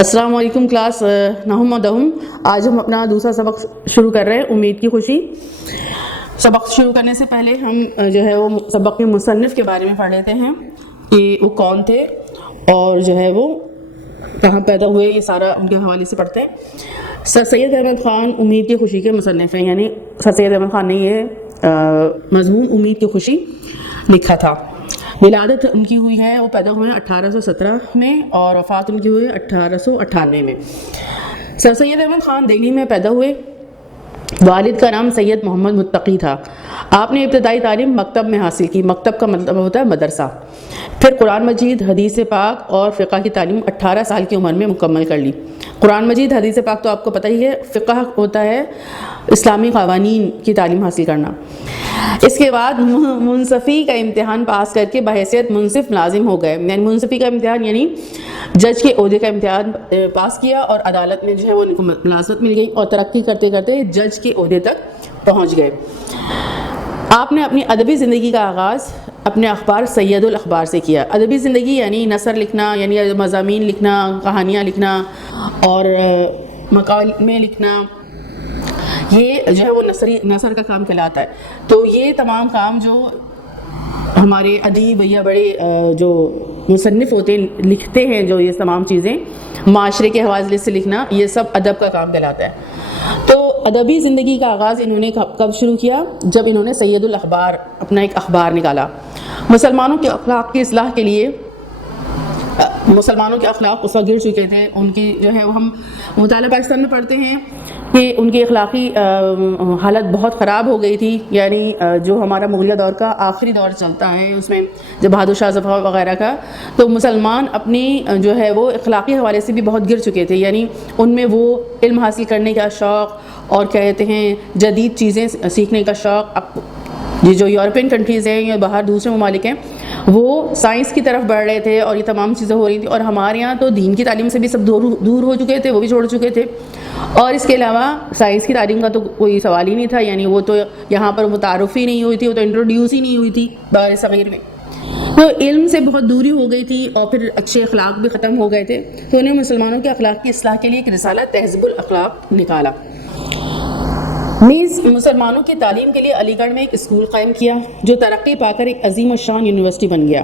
السلام علیکم کلاس نہم و دہم. آج ہم اپنا دوسرا سبق شروع کر رہے ہیں، امید کی خوشی. سبق شروع کرنے سے پہلے ہم جو ہے وہ سبق کے مصنف کے بارے میں پڑھ لیتے ہیں کہ وہ کون تھے اور جو ہے وہ کہاں پیدا ہوئے. یہ سارا ان کے حوالے سے پڑھتے ہیں. سر سید احمد خان امید کی خوشی کے مصنف ہیں، یعنی سر سید احمد خان نے یہ مضمون امید کی خوشی لکھا تھا. ولادت ان کی ہوئی ہے، وہ پیدا ہوئے ہیں 1817 میں اور وفات ان کی ہوئی ہے 1898 میں. سر سید احمد خان دہلی میں پیدا ہوئے. والد کا نام سید محمد متقی تھا. آپ نے ابتدائی تعلیم مکتب میں حاصل کی. مکتب کا مطلب ہوتا ہے مدرسہ. پھر قرآن مجید، حدیث پاک اور فقہ کی تعلیم 18 سال کی عمر میں مکمل کر لی. قرآن مجید، حدیث پاک تو آپ کو پتہ ہی ہے. فقہ ہوتا ہے اسلامی قوانین کی تعلیم حاصل کرنا. اس کے بعد منصفی کا امتحان پاس کر کے بحیثیت منصف ملازم ہو گئے. یعنی منصفی کا امتحان یعنی جج کے عہدے کا امتحان پاس کیا اور عدالت میں جو ہے وہ ان کو ملازمت مل گئی اور ترقی کرتے کرتے جج کے عہدے تک پہنچ گئے. آپ نے اپنی ادبی زندگی کا آغاز اپنے اخبار سید الاخبار سے کیا. ادبی زندگی یعنی نثر لکھنا، یعنی مضامین لکھنا، کہانیاں لکھنا اور مقالے لکھنا، یہ جو ہے وہ نثر کا کام کہلاتا ہے. تو یہ تمام کام جو ہمارے ادیب یا بڑے جو مصنف ہوتے ہیں لکھتے ہیں، جو یہ تمام چیزیں معاشرے کے حوالے سے لکھنا، یہ سب ادب کا کام کہلاتا ہے. تو ادبی زندگی کا آغاز انہوں نے کب شروع کیا؟ جب انہوں نے سید الاخبار اپنا ایک اخبار نکالا. مسلمانوں کے اخلاق کی اصلاح کے لیے، مسلمانوں کے اخلاق اس وقت گر چکے تھے. ان کی جو ہے وہ ہم مطالعہ پاکستان میں پڑھتے ہیں کہ ان کی اخلاقی حالت بہت خراب ہو گئی تھی. یعنی جو ہمارا مغلیہ دور کا آخری دور چلتا ہے، اس میں جب بہادر شاہ ظفر وغیرہ کا، تو مسلمان اپنی جو ہے وہ اخلاقی حوالے سے بھی بہت گر چکے تھے. یعنی ان میں وہ علم حاصل کرنے کا شوق اور کہتے ہیں جدید چیزیں سیکھنے کا شوق. یہ جو یورپین کنٹریز ہیں یا باہر دوسرے ممالک ہیں، وہ سائنس کی طرف بڑھ رہے تھے اور یہ تمام چیزیں ہو رہی تھیں. اور ہمارے یہاں تو دین کی تعلیم سے بھی سب دور ہو چکے تھے، وہ بھی چھوڑ چکے تھے. اور اس کے علاوہ سائنس کی تعلیم کا تو کوئی سوال ہی نہیں تھا. یعنی وہ تو یہاں پر متعارف ہی نہیں ہوئی تھی، وہ تو انٹروڈیوس ہی نہیں ہوئی تھی بر صغیر میں. تو علم سے بہت دوری ہو گئی تھی اور پھر اچھے اخلاق بھی ختم ہو گئے تھے. تو انہیں مسلمانوں کے اخلاق کی اصلاح کے لیے ایک رسالہ تہذیب الاخلاق نکالا. نیز مسلمانوں کی تعلیم کے لیے علی گڑھ میں ایک اسکول قائم کیا جو ترقی پا کر ایک عظیم الشان یونیورسٹی بن گیا.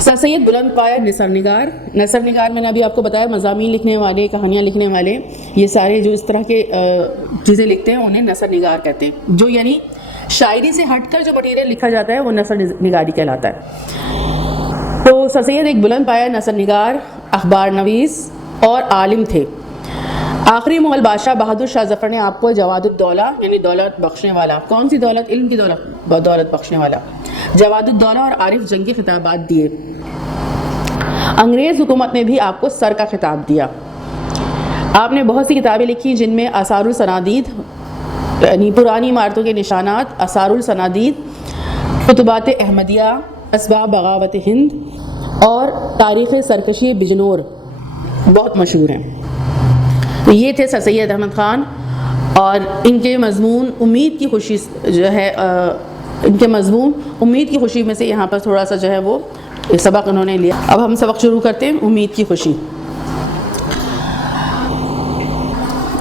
سر سید بلند پایہ نثر نگار میں نے ابھی آپ کو بتایا، مضامین لکھنے والے، کہانیاں لکھنے والے، یہ سارے جو اس طرح کے چیزیں لکھتے ہیں انہیں نثر نگار کہتے ہیں. جو یعنی شاعری سے ہٹ کر جو مٹیریل لکھا جاتا ہے وہ نثر نگاری کہلاتا ہے. تو سر سید ایک بلند پایہ نثر نگار، اخبار نویس اور عالم تھے. آخری مغل بادشاہ بہادر شاہ ظفر نے آپ کو جواد الدولہ یعنی دولت بخشنے والا، کون سی دولت؟ علم کی دولت بخشنے والا، جواد الدولہ اور عارف جنگ کے خطابات دیے. انگریز حکومت نے بھی آپ کو سر کا خطاب دیا. آپ نے بہت سی کتابیں لکھی جن میں آثار الصنادید یعنی پرانی عمارتوں کے نشانات، آثار الصنادید، خطبات احمدیہ، اسباب بغاوت ہند اور تاریخ سرکشی بجنور بہت مشہور ہیں. یہ تھے سر سید احمد خان اور ان کے مضمون امید کی خوشی جو ہے، ان کے مضمون امید کی خوشی میں سے یہاں پر تھوڑا سا جو ہے وہ سبق انہوں نے لیا. اب ہم سبق شروع کرتے ہیں امید کی خوشی.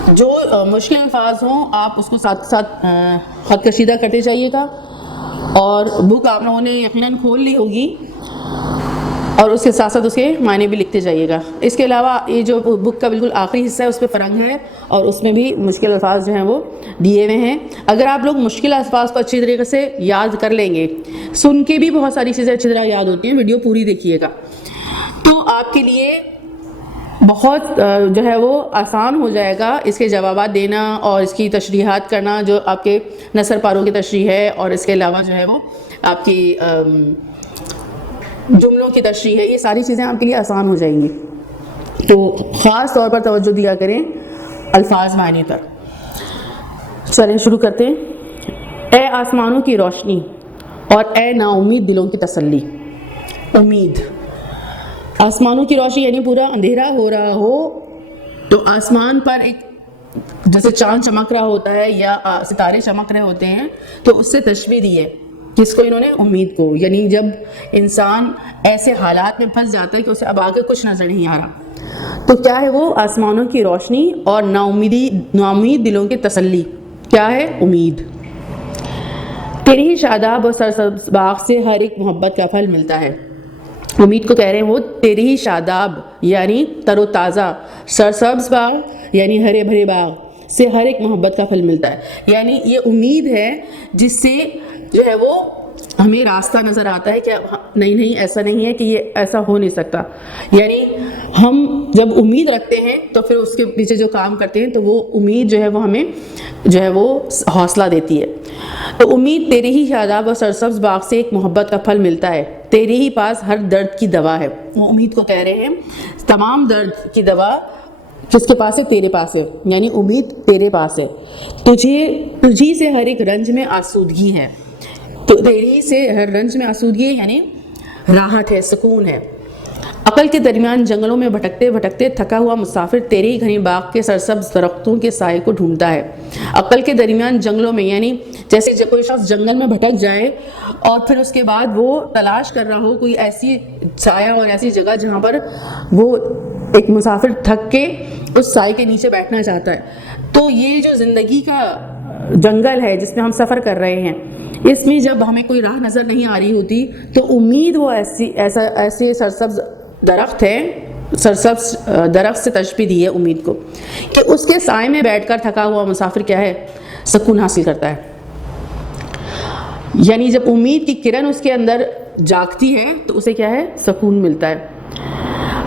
جو مشکل الفاظ ہوں آپ اس کو ساتھ ساتھ خط کشیدہ کرتے جائیے گا اور بک آپ لوگوں نے یقیناً کھول لی ہوگی اور اس کے ساتھ ساتھ اس کے معنی بھی لکھتے جائیے گا. اس کے علاوہ یہ جو بک کا بالکل آخری حصہ ہے اس پہ فرنگ ہے اور اس میں بھی مشکل الفاظ جو ہیں وہ دیے ہوئے ہیں. اگر آپ لوگ مشکل الفاظ کو اچھی طریقے سے یاد کر لیں گے، سن کے بھی بہت ساری چیزیں اچھی طرح یاد ہوتی ہیں، ویڈیو پوری دیکھیے گا، تو آپ کے لیے بہت جو ہے وہ آسان ہو جائے گا اس کے جوابات دینا اور اس کی تشریحات کرنا، جو آپ کے نثر پاروں کی تشریح ہے اور اس کے علاوہ جو ہے وہ آپ کی جملوں کی تشریح ہے. یہ ساری چیزیں آپ کے لیے آسان ہو جائیں گی. تو خاص طور پر توجہ دیا کریں الفاظ معنی پر. چلیں شروع کرتے ہیں. اے آسمانوں کی روشنی اور اے نا امید دلوں کی تسلی. امید، آسمانوں کی روشنی یعنی پورا اندھیرا ہو رہا ہو تو آسمان پر ایک جیسے چاند چمک رہا ہوتا ہے یا ستارے چمک رہے ہوتے ہیں، تو اس سے تشبیہ دی ہے. کس کو؟ انہوں نے امید کو. یعنی جب انسان ایسے حالات میں پھنس جاتا ہے کہ اسے اب آگے کچھ نظر نہیں آ رہا تو کیا ہے وہ؟ آسمانوں کی روشنی اور ناامید دلوں کی تسلی. کیا ہے؟ امید. تیری ہی شاداب اور سرسبز باغ سے ہر ایک محبت کا پھل ملتا ہے. امید کو کہہ رہے ہیں وہ تیری ہی شاداب یعنی تر و تازہ، سرسبز باغ یعنی ہرے بھرے باغ سے ہر ایک محبت کا پھل ملتا ہے. یعنی یہ امید ہے جس سے جو ہے وہ ہمیں راستہ نظر آتا ہے کہ نہیں ایسا نہیں ہے کہ یہ ایسا ہو نہیں سکتا. یعنی ہم جب امید رکھتے ہیں تو پھر اس کے پیچھے جو کام کرتے ہیں تو وہ امید جو ہے وہ ہمیں جو ہے وہ حوصلہ دیتی ہے. تو امید تیری ہی شاداب اور سرسبز باغ سے ایک محبت کا پھل ملتا ہے، تیرے ہی پاس ہر درد کی دوا ہے. وہ امید کو کہہ رہے ہیں تمام درد کی دوا کس کے پاس ہے؟ تیرے پاس ہے. یعنی امید تیرے پاس ہے. تجھی سے ہر ایک رنج میں آسودگی ہے. تو تیری سے ہر رنج میں آسودگی ہے یعنی راحت ہے، سکون ہے. عقل کے درمیان جنگلوں میں بھٹکتے بھٹکتے تھکا ہوا مسافر تیرے ہی گھنے باغ کے سرسبز درختوں کے سائے کو ڈھونڈتا ہے. عقل کے درمیان جنگلوں میں یعنی جیسے کوئی شخص جنگل میں بھٹک جائے اور پھر اس کے بعد وہ تلاش کر رہا ہو کوئی ایسی سایہ اور ایسی جگہ جہاں پر وہ ایک مسافر تھک کے اس سائے کے نیچے بیٹھنا چاہتا ہے. تو یہ جو زندگی کا جنگل ہے جس میں ہم سفر کر رہے ہیں، اس میں جب ہمیں کوئی راہ نظر نہیں آ رہی ہوتی تو امید وہ ایسے سرسبز درخت ہے، سرسبز درخت سے تشبیہ دی ہے امید کو کہ اس کے سائے میں بیٹھ کر تھکا ہوا مسافر کیا ہے؟ سکون حاصل کرتا ہے. یعنی جب امید کی کرن اس کے اندر جاگتی ہے تو اسے کیا ہے؟ سکون ملتا ہے.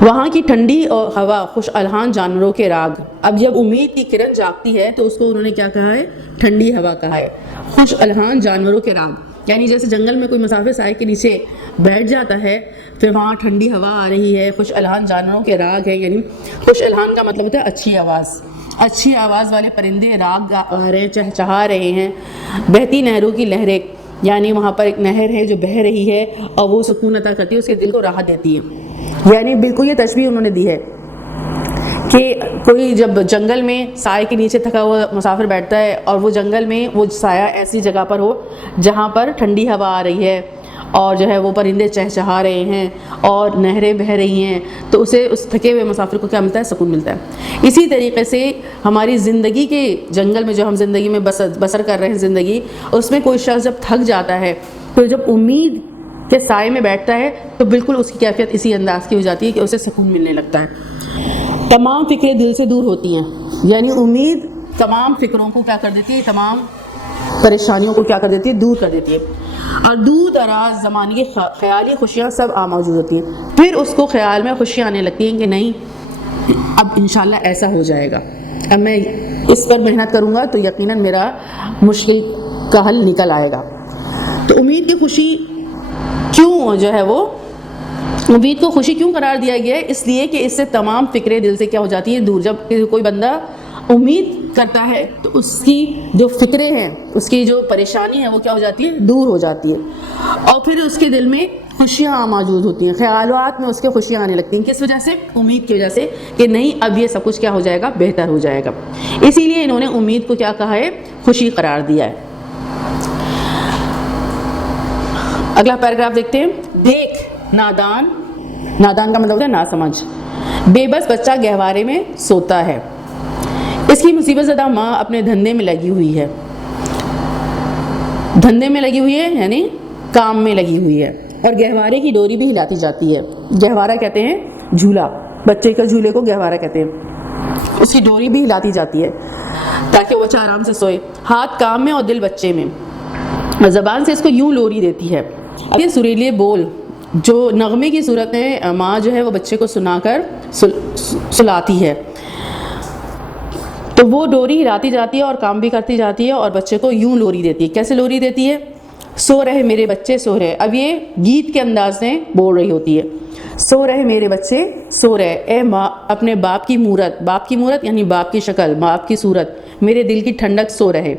وہاں کی ٹھنڈی اور ہوا، خوش الحان جانوروں کے راگ. اب جب امید کی کرن جاگتی ہے تو اس کو انہوں نے کیا کہا ہے؟ ٹھنڈی ہوا کہا ہے، خوش الحان جانوروں کے راگ. یعنی جیسے جنگل میں کوئی مسافر سائے کے نیچے بیٹھ جاتا ہے، پھر وہاں ٹھنڈی ہوا آ رہی ہے، خوش الحان جانوروں کے راگ ہے. یعنی خوش الحان کا مطلب ہوتا ہے اچھی آواز والے پرندے راگ گا رہے ہیں، چہچہا رہے ہیں. بہتی نہروں کی لہریں، یعنی وہاں پر ایک نہر ہے جو بہہ رہی ہے اور وہ سکون عطا کرتی ہے، اس کے دل کو راحت دیتی ہے. یعنی بالکل یہ تشبیہ انہوں نے دی ہے کہ کوئی جب جنگل میں سائے کے نیچے تھکا ہوا مسافر بیٹھتا ہے اور وہ جنگل میں وہ سایہ ایسی جگہ پر ہو جہاں پر ٹھنڈی ہوا آ رہی ہے اور جو ہے وہ پرندے چہچہا رہے ہیں اور نہریں بہہ رہی ہیں، تو اسے اس تھکے ہوئے مسافر کو کیا ملتا ہے؟ سکون ملتا ہے. اسی طریقے سے ہماری زندگی کے جنگل میں جو ہم زندگی میں بسر کر رہے ہیں زندگی، اس میں کوئی شخص جب تھک جاتا ہے تو جب امید کے سائے میں بیٹھتا ہے تو بالکل اس کی کیفیت اسی انداز کی ہو جاتی ہے کہ اسے سکون ملنے لگتا ہے. تمام فکریں دل سے دور ہوتی ہیں. یعنی امید تمام فکروں کو کیا کر دیتی ہے؟ تمام پریشانیوں کو کیا کر دیتی ہے؟ دور کر دیتی ہے. اور دور دراز زمانے کی خیالی خوشیاں سب موجود ہوتی ہیں. پھر اس کو خیال میں خوشیاں آنے لگتی ہیں کہ نہیں اب انشاءاللہ ایسا ہو جائے گا، اب میں اس پر محنت کروں گا تو یقیناً میرا مشکل کا حل نکل آئے گا. تو امید کی خوشی کیوں جو ہے وہ امید کو خوشی کیوں قرار دیا گیا ہے؟ اس لیے کہ اس سے تمام فکریں دل سے کیا ہو جاتی ہیں؟ دور. جب کوئی بندہ امید کرتا ہے تو اس کی جو فکریں ہیں، اس کی جو پریشانی ہے وہ کیا ہو جاتی ہے؟ دور ہو جاتی ہے. اور پھر اس کے دل میں خوشیاں موجود ہوتی ہیں، خیالات میں اس کے خوشیاں آنے لگتی ہیں. کس وجہ سے؟ امید کی وجہ سے کہ نہیں اب یہ سب کچھ کیا ہو جائے گا؟ بہتر ہو جائے گا. اسی لیے انہوں نے امید کو کیا کہا ہے؟ خوشی قرار دیا ہے. اگلا پیراگراف دیکھتے ہیں. دیکھ نادان کا مطلب ہوتا ہے ناسمجھ. بے بس بچہ گہوارے میں سوتا ہے، اس کی مصیبت زدہ ماں اپنے دھندے میں لگی ہوئی ہے. دھندے میں لگی ہوئی ہے یعنی کام میں لگی ہوئی ہے. اور گہوارے کی ڈوری بھی ہلاتی جاتی ہے. گہوارہ کہتے ہیں جھولا، بچے کا جھولے کو گہوارہ کہتے ہیں. اس کی ڈوری بھی ہلاتی جاتی ہے تاکہ وہ بچہ آرام سے سوئے. ہاتھ کام میں اور دل بچے میں. زبان سے اس کو یوں لوری دیتی ہے. اب یہ سریلے بول جو نغمے کی صورت میں ماں جو ہے وہ بچے کو سنا کر سلاتی ہے، تو وہ ڈوری ہلاتی جاتی ہے اور کام بھی کرتی جاتی ہے اور بچے کو یوں لوری دیتی ہے. کیسے لوری دیتی ہے؟ سو رہے میرے بچے سو رہے. اب یہ گیت کے انداز میں بول رہی ہوتی ہے. سو رہے میرے بچے سو رہے، اے ماں اپنے باپ کی مورت یعنی باپ کی شکل، باپ کی صورت، میرے دل کی ٹھنڈک سو رہے.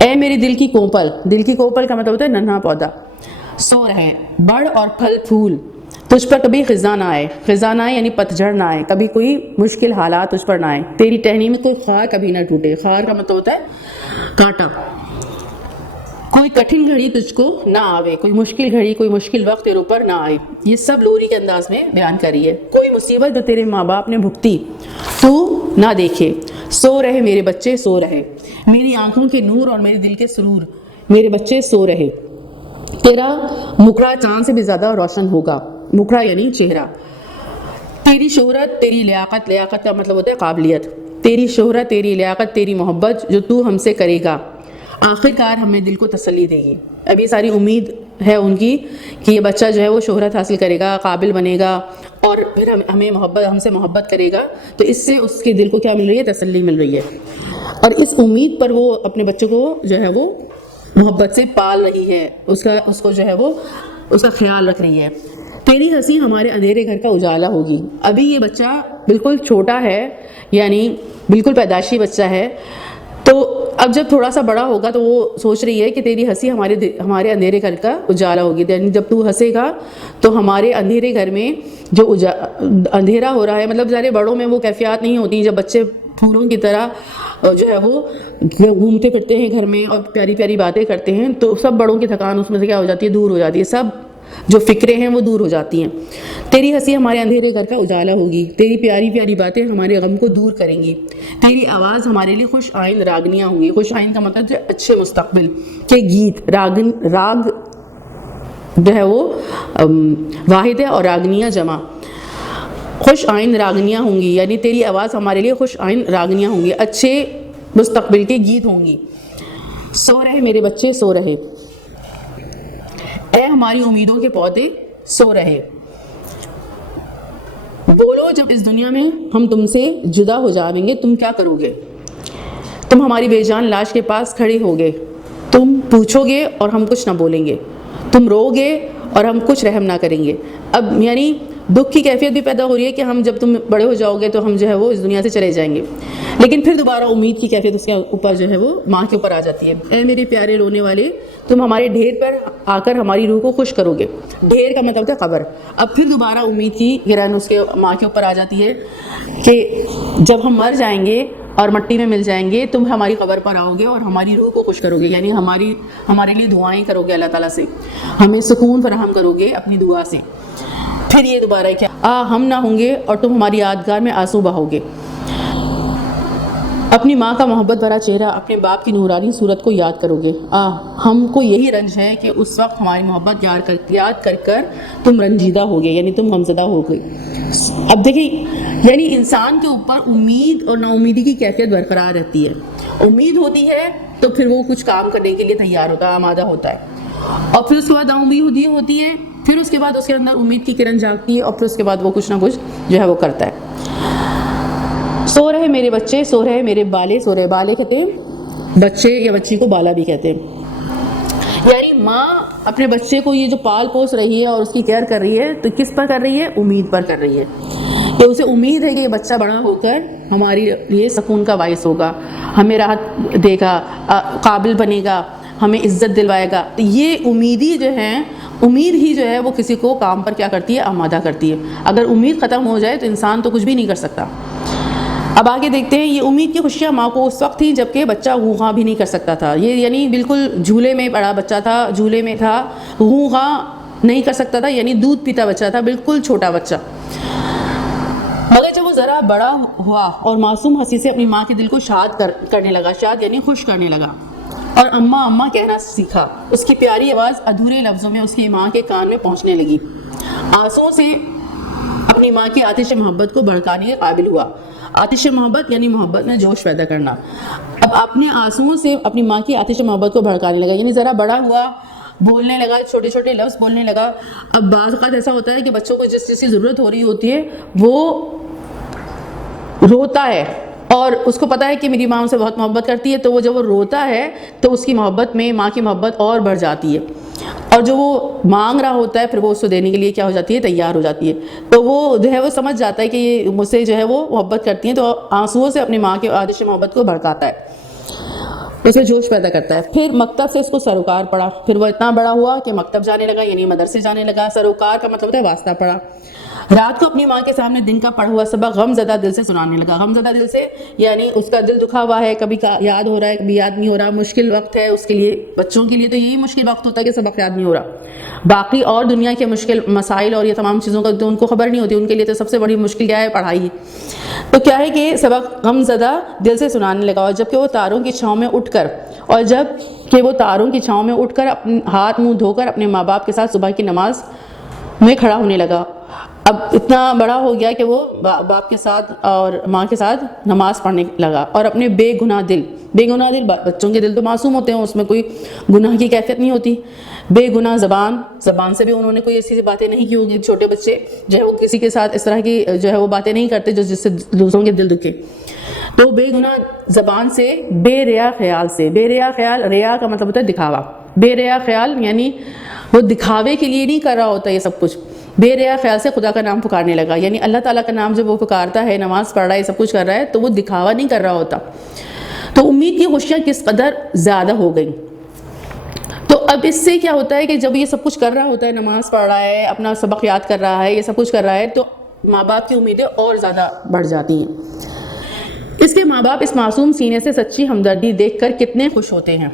اے میری دل کی کوپل کا مطلب ہوتا ہے ننھا پودا. سو رہے بڑھ اور پھل پھول، تجھ پر کبھی خزاں نہ آئے یعنی پتجھڑ نہ آئے، کبھی کوئی مشکل حالات تجھ پر نہ آئے. تیری ٹہنی میں کوئی خار کبھی نہ ٹوٹے. خار کا مطلب ہوتا ہے کانٹا. کوئی کٹھن گھڑی تجھ کو نہ آوے، کوئی مشکل گھڑی، کوئی مشکل وقت تیرے اوپر نہ آئے. یہ سب لوری کے انداز میں بیان کری ہے. کوئی مصیبت جو تیرے ماں باپ نے بھگتی تو نہ دیکھے. سو رہے میرے بچے سو رہے، میری آنکھوں کے نور اور میرے دل کے سرور، میرے بچے سو رہے. تیرا مکھڑا چاند سے بھی زیادہ روشن ہوگا. مکھڑا یعنی چہرہ. تیری شہرت، تیری لیاقت، لیاقت کا مطلب ہوتا ہے قابلیت. تیری شہرت، تیری لیاقت، تیری محبت جو تو ہم سے کرے گا آخر کار ہمیں دل کو تسلی دے گی. اب یہ ساری امید ہے ان کی کہ یہ بچہ جو ہے وہ شہرت حاصل کرے گا، قابل بنے گا اور پھر ہم سے محبت کرے گا. تو اس سے اس کے دل کو کیا مل رہی ہے؟ تسلی مل رہی ہے. اور اس امید پر وہ اپنے بچے کو جو ہے وہ محبت سے پال رہی ہے، اس کو جو ہے وہ اس کا خیال رکھ رہی ہے. تیری ہنسی ہمارے اندھیرے گھر کا اجالا ہوگی. ابھی یہ بچہ بالکل چھوٹا ہے، یعنی بالکل پیدائشی بچہ ہے. تو اب جب تھوڑا سا بڑا ہوگا تو وہ سوچ رہی ہے کہ تیری ہنسی ہمارے اندھیرے گھر کا اجالا ہوگی. یعنی جب تو ہنسے گا تو ہمارے اندھیرے گھر میں جو اندھیرا ہو رہا ہے، مطلب ذرا بڑوں میں وہ کیفیات نہیں ہوتی جب بچے پھولوں کی طرح جو ہے وہ گھومتے پھرتے ہیں گھر میں اور پیاری پیاری باتیں کرتے ہیں. تو سب بڑوں کی تھکان اس میں سے کیا ہو جاتی ہے؟ دور ہو جاتی ہے. سب جو فکریں ہیں وہ دور ہو جاتی ہیں. تیری ہنسی ہمارے اندھیرے گھر کا اجالا ہوگی. تیری پیاری پیاری باتیں ہمارے غم کو دور کریں گی. تیری آواز ہمارے لیے خوش آئند راگنیاں ہوں گی. خوش آئند کا مطلب اچھے مستقبل کے گیت. راگ جو ہے وہ واحد ہے اور راگنیاں جمع. خوش آئند راگنیاں ہوں گی، یعنی تیری آواز ہمارے لیے خوش آئند راگنیاں ہوں گی، اچھے مستقبل کے گیت ہوں گی. سو رہے میرے بچے سو رہے، اے ہماری امیدوں کے پودے سو رہے. بولو جب اس دنیا میں ہم تم سے جدا ہو جائیں گے تم کیا کرو گے؟ تم ہماری بے جان لاش کے پاس کھڑے ہوگے. تم پوچھو گے اور ہم کچھ نہ بولیں گے. تم رو گے اور ہم کچھ رحم نہ کریں گے. اب یعنی دکھ کی کیفیت بھی پیدا ہو رہی ہے کہ ہم جب تم بڑے ہو جاؤ گے تو ہم جو ہے وہ اس دنیا سے چلے جائیں گے. لیکن پھر دوبارہ امید کی کیفیت اس کے اوپر جو ہے وہ ماں کے اوپر آ جاتی ہے. اے میرے پیارے رونے والے، تم ہمارے ڈھیر پر آ کر ہماری روح کو خوش کرو گے. ڈھیر کا مطلب ہے قبر. اب پھر دوبارہ امید کی گرہن اس کے ماں کے اوپر آ جاتی ہے کہ جب ہم مر جائیں گے اور مٹی میں مل جائیں گے تم ہماری قبر پر آؤ گے اور ہماری روح کو خوش کرو گے. یعنی ہمارے لیے دعائیں کرو گے اللہ تعالیٰ سے، ہمیں سکون فراہم کرو گے اپنی دعا سے. پھر یہ دوبارہ کیا ہم نہ ہوں گے اور تم ہماری یادگار میں آنسو بہاؤ گے. اپنی ماں کا محبت بھرا چہرہ، اپنے باپ کی نورانی صورت کو یاد کرو گے. ہم کو یہی رنج ہے کہ اس وقت ہماری محبت یاد کر تم رنجیدہ ہوگے، یعنی تم غمزدہ ہو گئے. اب دیکھیں، یعنی انسان کے اوپر امید اور نا امیدی کی کیفیت برقرار رہتی ہے. امید ہوتی ہے تو پھر وہ کچھ کام کرنے کے لیے تیار ہوتا ہے، آمادہ ہوتا ہے. اور پھر اس کے بعد نا امیدی ہوتی ہے، پھر اس کے بعد اس کے اندر امید کی کرن جاگتی ہے اور پھر اس کے بعد وہ کچھ نہ کچھ جو ہے وہ کرتا ہے. سو رہے میرے بچے سو رہے میرے بالے سو رہے. بالے کہتے ہیں بچے یا بچی کو بالا بھی کہتے ہیں. یعنی ماں اپنے بچے کو یہ جو پال پوس رہی ہے اور اس کی کیئر کر رہی ہے تو کس پر کر رہی ہے؟ امید پر کر رہی ہے کہ اسے امید ہے کہ یہ بچہ بڑا ہو کر ہمارے لیے سکون کا باعث ہوگا، ہمیں راحت دے گا، قابل بنے گا، ہمیں عزت دلوائے گا. تو یہ امیدی جو ہے، امید ہی جو ہے وہ کسی کو کام پر کیا کرتی ہے؟ آمادہ کرتی ہے. اگر امید ختم ہو جائے تو انسان تو کچھ بھی نہیں کر سکتا. اب آگے دیکھتے ہیں، یہ امید کی خوشیاں ماں کو اس وقت تھی جب کہ بچہ غوں غاں بھی نہیں کر سکتا تھا. یہ یعنی بالکل جھولے میں بڑا بچہ تھا، جھولے میں تھا، غوں غاں نہیں کر سکتا تھا، یعنی دودھ پیتا بچہ تھا، بالکل چھوٹا بچہ. مگر جب وہ ذرا بڑا ہوا اور معصوم ہنسی سے اپنی ماں کے دل کو شاد کرنے لگا، شاد یعنی خوش کرنے لگا، اور اماں اماں کہنا سیکھا، اس کی پیاری آواز ادھورے لفظوں میں اس کی ماں کے کان میں پہنچنے لگی. آنسوؤں سے اپنی ماں کی آتش محبت کو بھڑکانے کے قابل ہوا. آتش محبت یعنی محبت میں جوش پیدا کرنا. اب اپنے آنسوؤں سے اپنی ماں کی آتش محبت کو بھڑکانے لگا، یعنی ذرا بڑا ہوا، بولنے لگا، چھوٹے چھوٹے لفظ بولنے لگا. اب بعض اوقات ایسا ہوتا ہے کہ بچوں کو جس چیز کی ضرورت ہو رہی ہوتی ہے وہ روتا ہے اور اس کو پتا ہے کہ میری ماں سے بہت محبت کرتی ہے، تو وہ جب وہ روتا ہے تو اس کی محبت میں ماں کی محبت اور بڑھ جاتی ہے، اور جو وہ مانگ رہا ہوتا ہے پھر وہ اس کو دینے کے لیے کیا ہو جاتی ہے؟ تیار ہو جاتی ہے. تو وہ جو ہے وہ سمجھ جاتا ہے کہ یہ مجھ سے جو ہے وہ محبت کرتی ہیں، تو آنسوؤں سے اپنی ماں کے آتش محبت کو بھڑکاتا ہے، اس میں جوش پیدا کرتا ہے. پھر مکتب سے اس کو سروکار پڑا. پھر وہ اتنا بڑا ہوا کہ مکتب جانے لگا، یعنی مدرسے جانے لگا. سروکار کا مطلب ہوتا ہے واسطہ پڑا. رات کو اپنی ماں کے سامنے دن کا پڑھا ہوا سبق غم زدہ دل سے سنانے لگا. غم زدہ دل سے یعنی اس کا دل دکھا ہوا ہے, کبھی یاد ہو رہا ہے کبھی یاد نہیں ہو رہا, مشکل وقت ہے اس کے لیے. بچوں کے لیے تو یہی مشکل وقت ہوتا ہے کہ سبق یاد نہیں ہو رہا. باقی اور دنیا کے مشکل مسائل اور یہ تمام چیزوں کا تو ان کو خبر نہیں ہوتی, ان کے لیے تو سب سے بڑی مشکل کیا ہے, پڑھائی. تو کیا ہے کہ سبق غم زدہ دل سے سنانے لگا, اور جب کہ وہ تاروں کی چھاؤں میں اٹھ کر اپنے ہاتھ منہ دھو کر اپنے ماں باپ کے ساتھ صبح کی نماز میں کھڑا ہونے لگا. اب اتنا بڑا ہو گیا کہ وہ باپ کے ساتھ اور ماں کے ساتھ نماز پڑھنے لگا, اور اپنے بے گناہ دل, بچوں کے دل تو معصوم ہوتے ہیں, اس میں کوئی گناہ کی کیفیت نہیں ہوتی. بے گناہ زبان سے بھی انہوں نے کوئی ایسی باتیں نہیں کی ہوگی. چھوٹے بچے جو ہے وہ کسی کے ساتھ اس طرح کی جو ہے وہ باتیں نہیں کرتے جس سے دوسروں کے دل دکھے. تو بے گناہ زبان سے, بے ریا خیال سے. بے ریا خیال, ریا کا مطلب ہوتا ہے دکھاوا. بے ریا خیال یعنی وہ دکھاوے کے لیے نہیں کر رہا ہوتا یہ سب کچھ. بے ریا خیال سے خدا کا نام پکارنے لگا, یعنی اللہ تعالیٰ کا نام جب وہ پکارتا ہے, نماز پڑھ رہا ہے, سب کچھ کر رہا ہے, تو وہ دکھاوا نہیں کر رہا ہوتا. تو امید کی خوشیاں کس قدر زیادہ ہو گئیں. تو اب اس سے کیا ہوتا ہے کہ جب یہ سب کچھ کر رہا ہوتا ہے, نماز پڑھ رہا ہے, اپنا سبق یاد کر رہا ہے, یہ سب کچھ کر رہا ہے, تو ماں باپ کی امیدیں اور زیادہ بڑھ جاتی ہیں. اس کے ماں باپ اس معصوم سینے سے سچی ہمدردی دیکھ کر کتنے خوش ہوتے ہیں.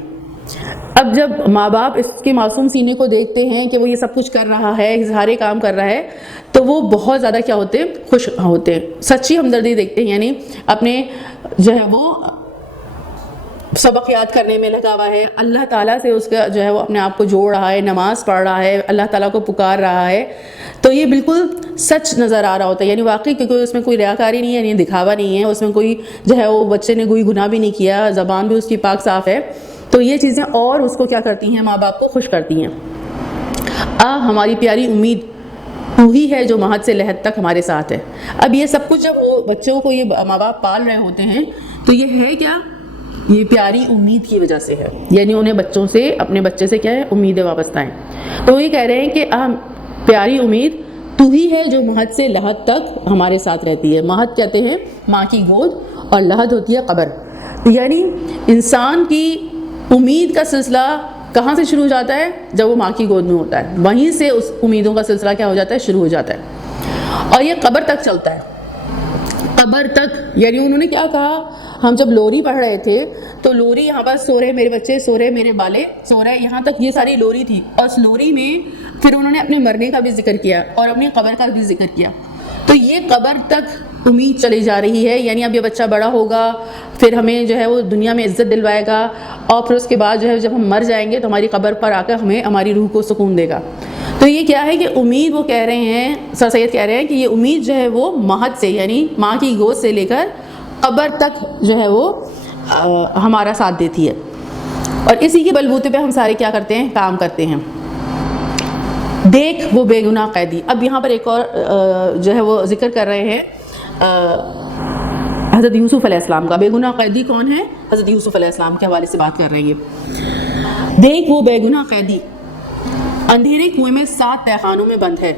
اب جب ماں باپ اس کے معصوم سینے کو دیکھتے ہیں کہ وہ یہ سب کچھ کر رہا ہے, سارے کام کر رہا ہے, تو وہ بہت زیادہ کیا ہوتے ہیں, خوش ہوتے ہیں, سچی ہمدردی دیکھتے ہیں. یعنی اپنے جو ہے وہ سبق یاد کرنے میں لگا ہوا ہے, اللہ تعالیٰ سے اس کا جو ہے وہ اپنے آپ کو جوڑ رہا ہے, نماز پڑھ رہا ہے, اللہ تعالیٰ کو پکار رہا ہے, تو یہ بالکل سچ نظر آ رہا ہوتا ہے. یعنی واقعی کیونکہ اس میں کوئی ریاکاری نہیں ہے, یعنی دکھاوا نہیں ہے, اس میں کوئی جو ہے وہ بچے نے کوئی گناہ بھی نہیں کیا, زبان بھی اس کی پاک صاف ہے. تو یہ چیزیں اور اس کو کیا کرتی ہیں, ماں باپ کو خوش کرتی ہیں. ہماری پیاری امید تو ہی ہے جو مہد سے لحد تک ہمارے ساتھ ہے. اب یہ سب کچھ جب وہ بچوں کو یہ ماں باپ پال رہے ہوتے ہیں, تو یہ ہے کیا, یہ پیاری امید کی وجہ سے ہے. یعنی انہیں بچوں سے, اپنے بچے سے کیا ہے, امیدیں وابستہ ہیں. تو یہ کہہ رہے ہیں کہ پیاری امید تو ہی ہے جو مہد سے لحد تک ہمارے ساتھ رہتی ہے. مہد کہتے ہیں ماں کی گود, اور لحد ہوتی ہے قبر. یعنی انسان کی امید کا سلسلہ کہاں سے شروع ہو جاتا ہے, جب وہ ماں کی گود میں ہوتا ہے, وہیں سے اس امیدوں کا سلسلہ کیا ہو جاتا ہے, شروع ہو جاتا ہے, اور یہ قبر تک چلتا ہے. قبر تک یعنی انہوں نے کیا کہا, ہم جب لوری پڑھ رہے تھے تو لوری یہاں پر سو رہے میرے بچے, سو رہے میرے بالے, سو رہے, یہاں تک یہ ساری لوری تھی. اور اس لوری میں پھر انہوں نے اپنے مرنے کا بھی ذکر کیا اور اپنی قبر کا بھی ذکر کیا. تو یہ قبر تک امید چلی جا رہی ہے. یعنی اب یہ بچہ بڑا ہوگا, پھر ہمیں جو ہے وہ دنیا میں عزت دلوائے گا, اور پھر اس کے بعد جو ہے جب ہم مر جائیں گے تو ہماری قبر پر آ کر ہمیں ہماری روح کو سکون دے گا. تو یہ کیا ہے کہ امید, وہ کہہ رہے ہیں, سر سید کہہ رہے ہیں کہ یہ امید جو ہے وہ مہد سے, یعنی ماں کی گود سے لے کر قبر تک جو ہے وہ ہمارا ساتھ دیتی ہے. اور اسی کے بلبوتے پہ ہم سارے کیا کرتے ہیں, کام کرتے ہیں. دیکھ وہ بے گناہ قیدی. اب یہاں پر ایک اور جو ہے وہ ذکر کر رہے ہیں حضرت یوسف علیہ السلام کا. بے گناہ قیدی کون ہے, حضرت یوسف علیہ السلام کے حوالے سے بات کر رہے ہیں. دیکھ وہ بے گناہ قیدی اندھیرے کنویں میں 7 تہخانوں میں بند ہے.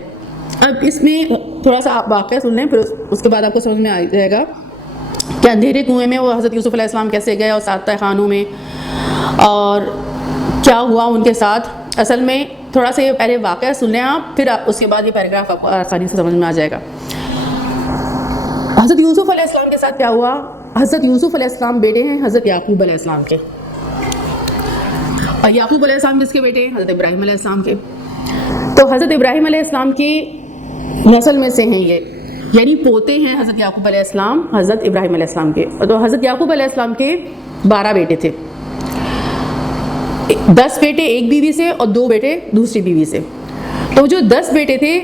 اب اس میں تھوڑا سا آپ واقعہ سن لیں, پھر اس کے بعد آپ کو سمجھ میں آ جائے گا کہ اندھیرے کنویں میں وہ حضرت یوسف علیہ السلام کیسے گئے, اور 7 تہخانوں میں, اور کیا ہوا ان کے ساتھ. اصل میں تھوڑا سا یہ پہلے واقعہ سن لیں آپ, پھر اس کے بعد یہ پیراگراف آپ کو آسانی سے سمجھ میں آ جائے گا. حضرت یوسف علیہ السلام کے ساتھ کیا ہوا. حضرت یوسف علیہ السلام بیٹے ہیں حضرت یعقوب علیہ السلام کے, اور یعقوب علیہ السلام کس کے بیٹے ہیں, حضرت ابراہیم علیہ السلام کے. تو حضرت ابراہیم علیہ السلام کی نسل میں سے ہیں یہ, یعنی پوتے ہیں حضرت یعقوب علیہ السلام حضرت ابراہیم علیہ السلام کے. تو حضرت یعقوب علیہ السلام کے 12 بیٹے تھے, 10 بیٹے ایک بیوی سے اور 2 بیٹے دوسری بیوی سے. تو جو 10 بیٹے تھے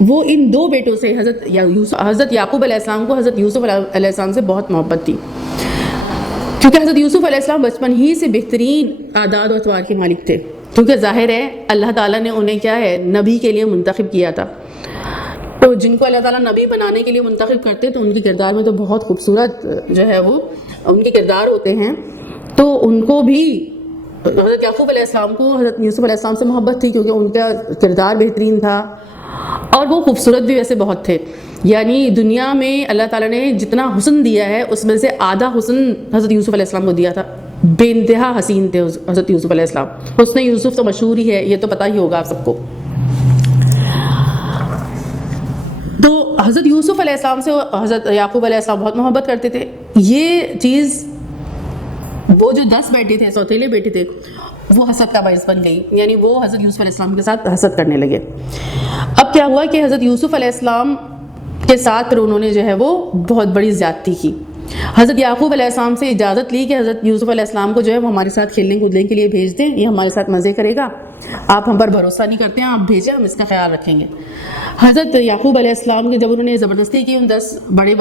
وہ ان 2 بیٹوں سے حضرت یعقوب علیہ السلام کو حضرت یوسف علیہ السلام سے بہت محبت تھی, کیونکہ حضرت یوسف علیہ السلام بچپن ہی سے بہترین اعداد و اطوار کے مالک تھے. کیونکہ ظاہر ہے اللہ تعالیٰ نے انہیں کیا ہے, نبی کے لیے منتخب کیا تھا. تو جن کو اللہ تعالیٰ نبی بنانے کے لیے منتخب کرتے تو ان کے کردار میں تو بہت خوبصورت جو ہے وہ ان کے کردار ہوتے ہیں. تو ان کو بھی حضرت یعقوب علیہ السلام کو حضرت یوسف علیہ السلام سے محبت تھی, کیونکہ ان کا کردار بہترین تھا اور وہ خوبصورت بھی ویسے بہت تھے. یعنی دنیا میں اللہ تعالیٰ نے جتنا حسن دیا ہے اس میں سے آدھا حسن حضرت یوسف علیہ السلام کو دیا تھا. بے انتہا حسین تھے حضرت یوسف علیہ السلام. حسن یوسف تو مشہور ہی ہے, یہ تو پتہ ہی ہوگا آپ سب کو. تو حضرت یوسف علیہ السلام سے حضرت یعقوب علیہ السلام بہت محبت کرتے تھے. یہ چیز وہ جو 10 بیٹے تھے, سوتیلے بیٹے تھے, وہ حسد کا باعث بن گئی, یعنی وہ حضرت یوسف علیہ السلام کے ساتھ حسد کرنے لگے. اب کیا ہوا کہ حضرت یوسف علیہ السلام کے ساتھ پھر انہوں نے جو ہے وہ بہت بڑی زیادتی کی. حضرت یعقوب علیہ السلام سے اجازت لی کہ حضرت یوسف علیہ السلام کو جو ہے وہ ہمارے ساتھ کھیلنے کودنے کے لیے بھیج دیں, یہ ہمارے ساتھ مزے کرے گا, آپ ہم پر بھروسہ نہیں کرتے ہیں, آپ بھیجیں, ہم اس کا خیال رکھیں گے. حضرت یعقوب علیہ السلام کے جب انہوں نے زبردستی کی ان 10 بڑے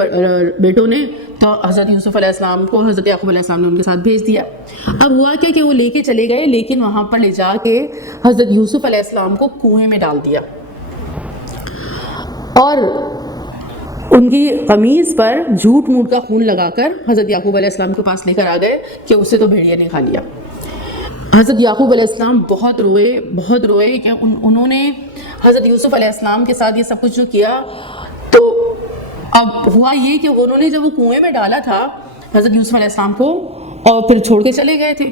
بیٹوں نے, تو حضرت یوسف علیہ السلام کو حضرت یعقوب علیہ السلام نے ان کے ساتھ بھیج دیا. اب ہوا کیا کہ وہ لے کے چلے گئے, لیکن وہاں پر لے جا کے حضرت یوسف علیہ السلام کو کنویں میں ڈال دیا, اور ان کی قمیض پر جھوٹ موٹ کا خون لگا کر حضرت یعقوب علیہ السلام کے پاس لے کر آ گئے کہ اسے تو بھیڑیا نے کھا لیا. حضرت یعقوب علیہ السلام بہت روئے کہ انہوں نے حضرت یوسف علیہ السلام کے ساتھ یہ سب کچھ جو کیا. تو اب ہوا یہ کہ انہوں نے جب وہ کنویں میں ڈالا تھا حضرت یوسف علیہ السلام کو, اور پھر چھوڑ کے چلے گئے تھے,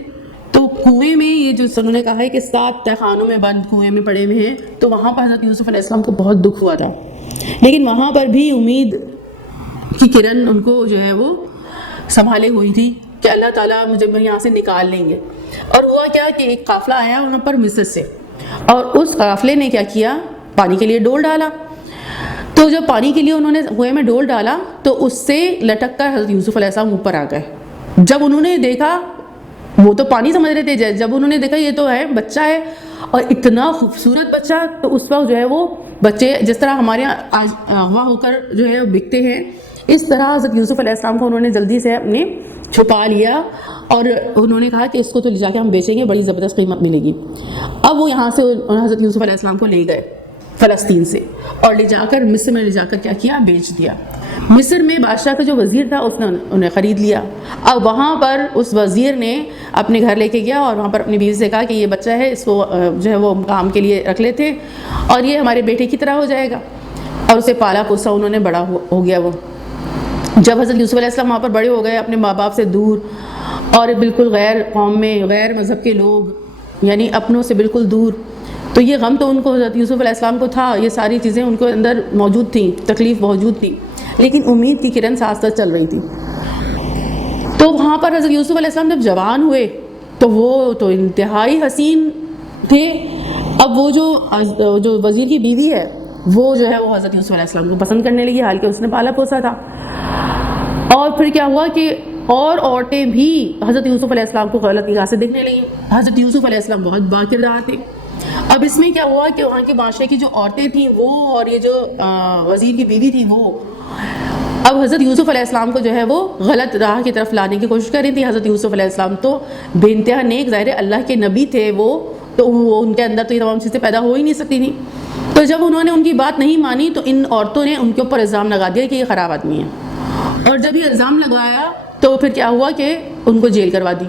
تو کنویں میں یہ جو انہوں نے کہا ہے کہ 7 تہخانوں میں بند کنویں میں پڑے ہوئے ہیں, تو وہاں پر حضرت یوسف علیہ السلام کو بہت دکھ ہوا تھا. لیکن وہاں پر بھی امید کی کرن ان کو جو ہے وہ سنبھالے ہوئی تھی کہ اللہ تعالیٰ مجھے یہاں سے نکال لیں گے. اور ہوا کیا کہ ایک قافلہ آیا وہاں پر مصر سے, اور اس قافلے نے کیا کیا, پانی کے لیے ڈول ڈالا. تو جب پانی کے لیے انہوں نے کنویں میں ڈول ڈالا تو اس سے لٹک کر حضرت یوسف علیہ السلام اوپر آ گئے. جب انہوں نے دیکھا, وہ تو پانی سمجھ رہے تھے, جب انہوں نے دیکھا یہ تو ہے بچہ ہے اور اتنا خوبصورت بچہ, تو اس وقت جو ہے وہ بچے جس طرح ہمارے یہاں آج اغوا ہو کر جو ہے بکتے ہیں, اس طرح حضرت یوسف علیہ السلام کو انہوں نے جلدی سے اپنے چھپا لیا, اور انہوں نے کہا کہ اس کو تو لے جا کے ہم بیچیں گے, بڑی زبردست قیمت ملے گی. اب وہ یہاں سے حضرت یوسف علیہ السلام کو لے گئے فلسطین سے, اور لے جا کر مصر میں لے جا کر کیا کیا, بیچ دیا. مصر میں بادشاہ کا جو وزیر تھا اس نے انہیں خرید لیا. اب وہاں پر اس وزیر نے اپنے گھر لے کے گیا اور وہاں پر اپنی بیوی سے کہا کہ یہ بچہ ہے, اس کو جو ہے وہ کام کے لیے رکھ لیتے اور یہ ہمارے بیٹے کی طرح ہو جائے گا. اور اسے پالا پوسا انہوں نے, بڑا ہو گیا وہ. جب حضرت یوسف علیہ السلام وہاں پر بڑے ہو گئے, اپنے ماں باپ سے دور اور بالکل غیر قوم میں, غیر مذہب کے لوگ, یعنی اپنوں سے بالکل دور, تو یہ غم تو ان کو حضرت یوسف علیہ السلام کو تھا, یہ ساری چیزیں ان کے اندر موجود تھیں, تکلیف موجود تھی, لیکن امید کی کرن ساتھ ساتھ چل رہی تھی. تو وہاں پر حضرت یوسف علیہ السلام جب جوان ہوئے تو وہ تو انتہائی حسین تھے. اب وہ جو وزیر کی بیوی ہے وہ جو ہے وہ حضرت یوسف علیہ السلام کو پسند کرنے لگی, حال کہ اس نے پالا پوسا تھا. اور پھر کیا ہوا کہ اور عورتیں بھی حضرت یوسف علیہ السلام کو غلط نگاہ سے دیکھنے لگیں. حضرت یوسف علیہ السلام بہت باکردار تھے. اب اس میں کیا ہوا کہ وہاں کے معاشرے کی جو عورتیں تھیں وہ, اور یہ جو وزیر کی بیوی تھی وہ, اب حضرت یوسف علیہ السلام کو جو ہے وہ غلط راہ کی طرف لانے کی کوشش کر رہی تھی. حضرت یوسف علیہ السلام تو بے انتہا نیک, ظاہر اللہ کے نبی تھے وہ, تو وہ ان کے اندر تو یہ تمام چیزیں پیدا ہو ہی نہیں سکتی تھیں. تو جب انہوں نے ان کی بات نہیں مانی تو ان عورتوں نے ان کے اوپر الزام لگا دیا کہ یہ خراب آدمی ہے. اور جب یہ الزام لگایا تو پھر کیا ہوا کہ ان کو جیل کروا دی,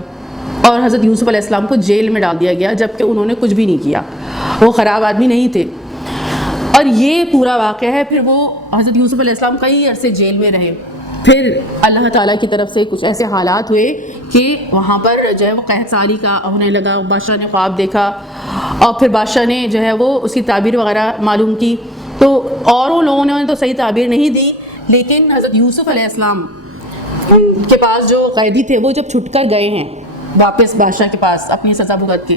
اور حضرت یوسف علیہ السلام کو جیل میں ڈال دیا گیا, جبکہ انہوں نے کچھ بھی نہیں کیا, وہ خراب آدمی نہیں تھے. اور یہ پورا واقعہ ہے. پھر وہ حضرت یوسف علیہ السلام کئی عرصے جیل میں رہے. پھر اللہ تعالیٰ کی طرف سے کچھ ایسے حالات ہوئے کہ وہاں پر جو ہے وہ قحط سالی کا ہونے لگا. بادشاہ نے خواب دیکھا, اور پھر بادشاہ نے جو ہے وہ اس کی تعبیر وغیرہ معلوم کی. تو اوروں لوگوں نے تو صحیح تعبیر نہیں دی, لیکن حضرت یوسف علیہ السلام کے پاس جو قیدی تھے وہ جب چھٹ کر گئے ہیں واپس بادشاہ کے پاس اپنی سزا بھگت کے,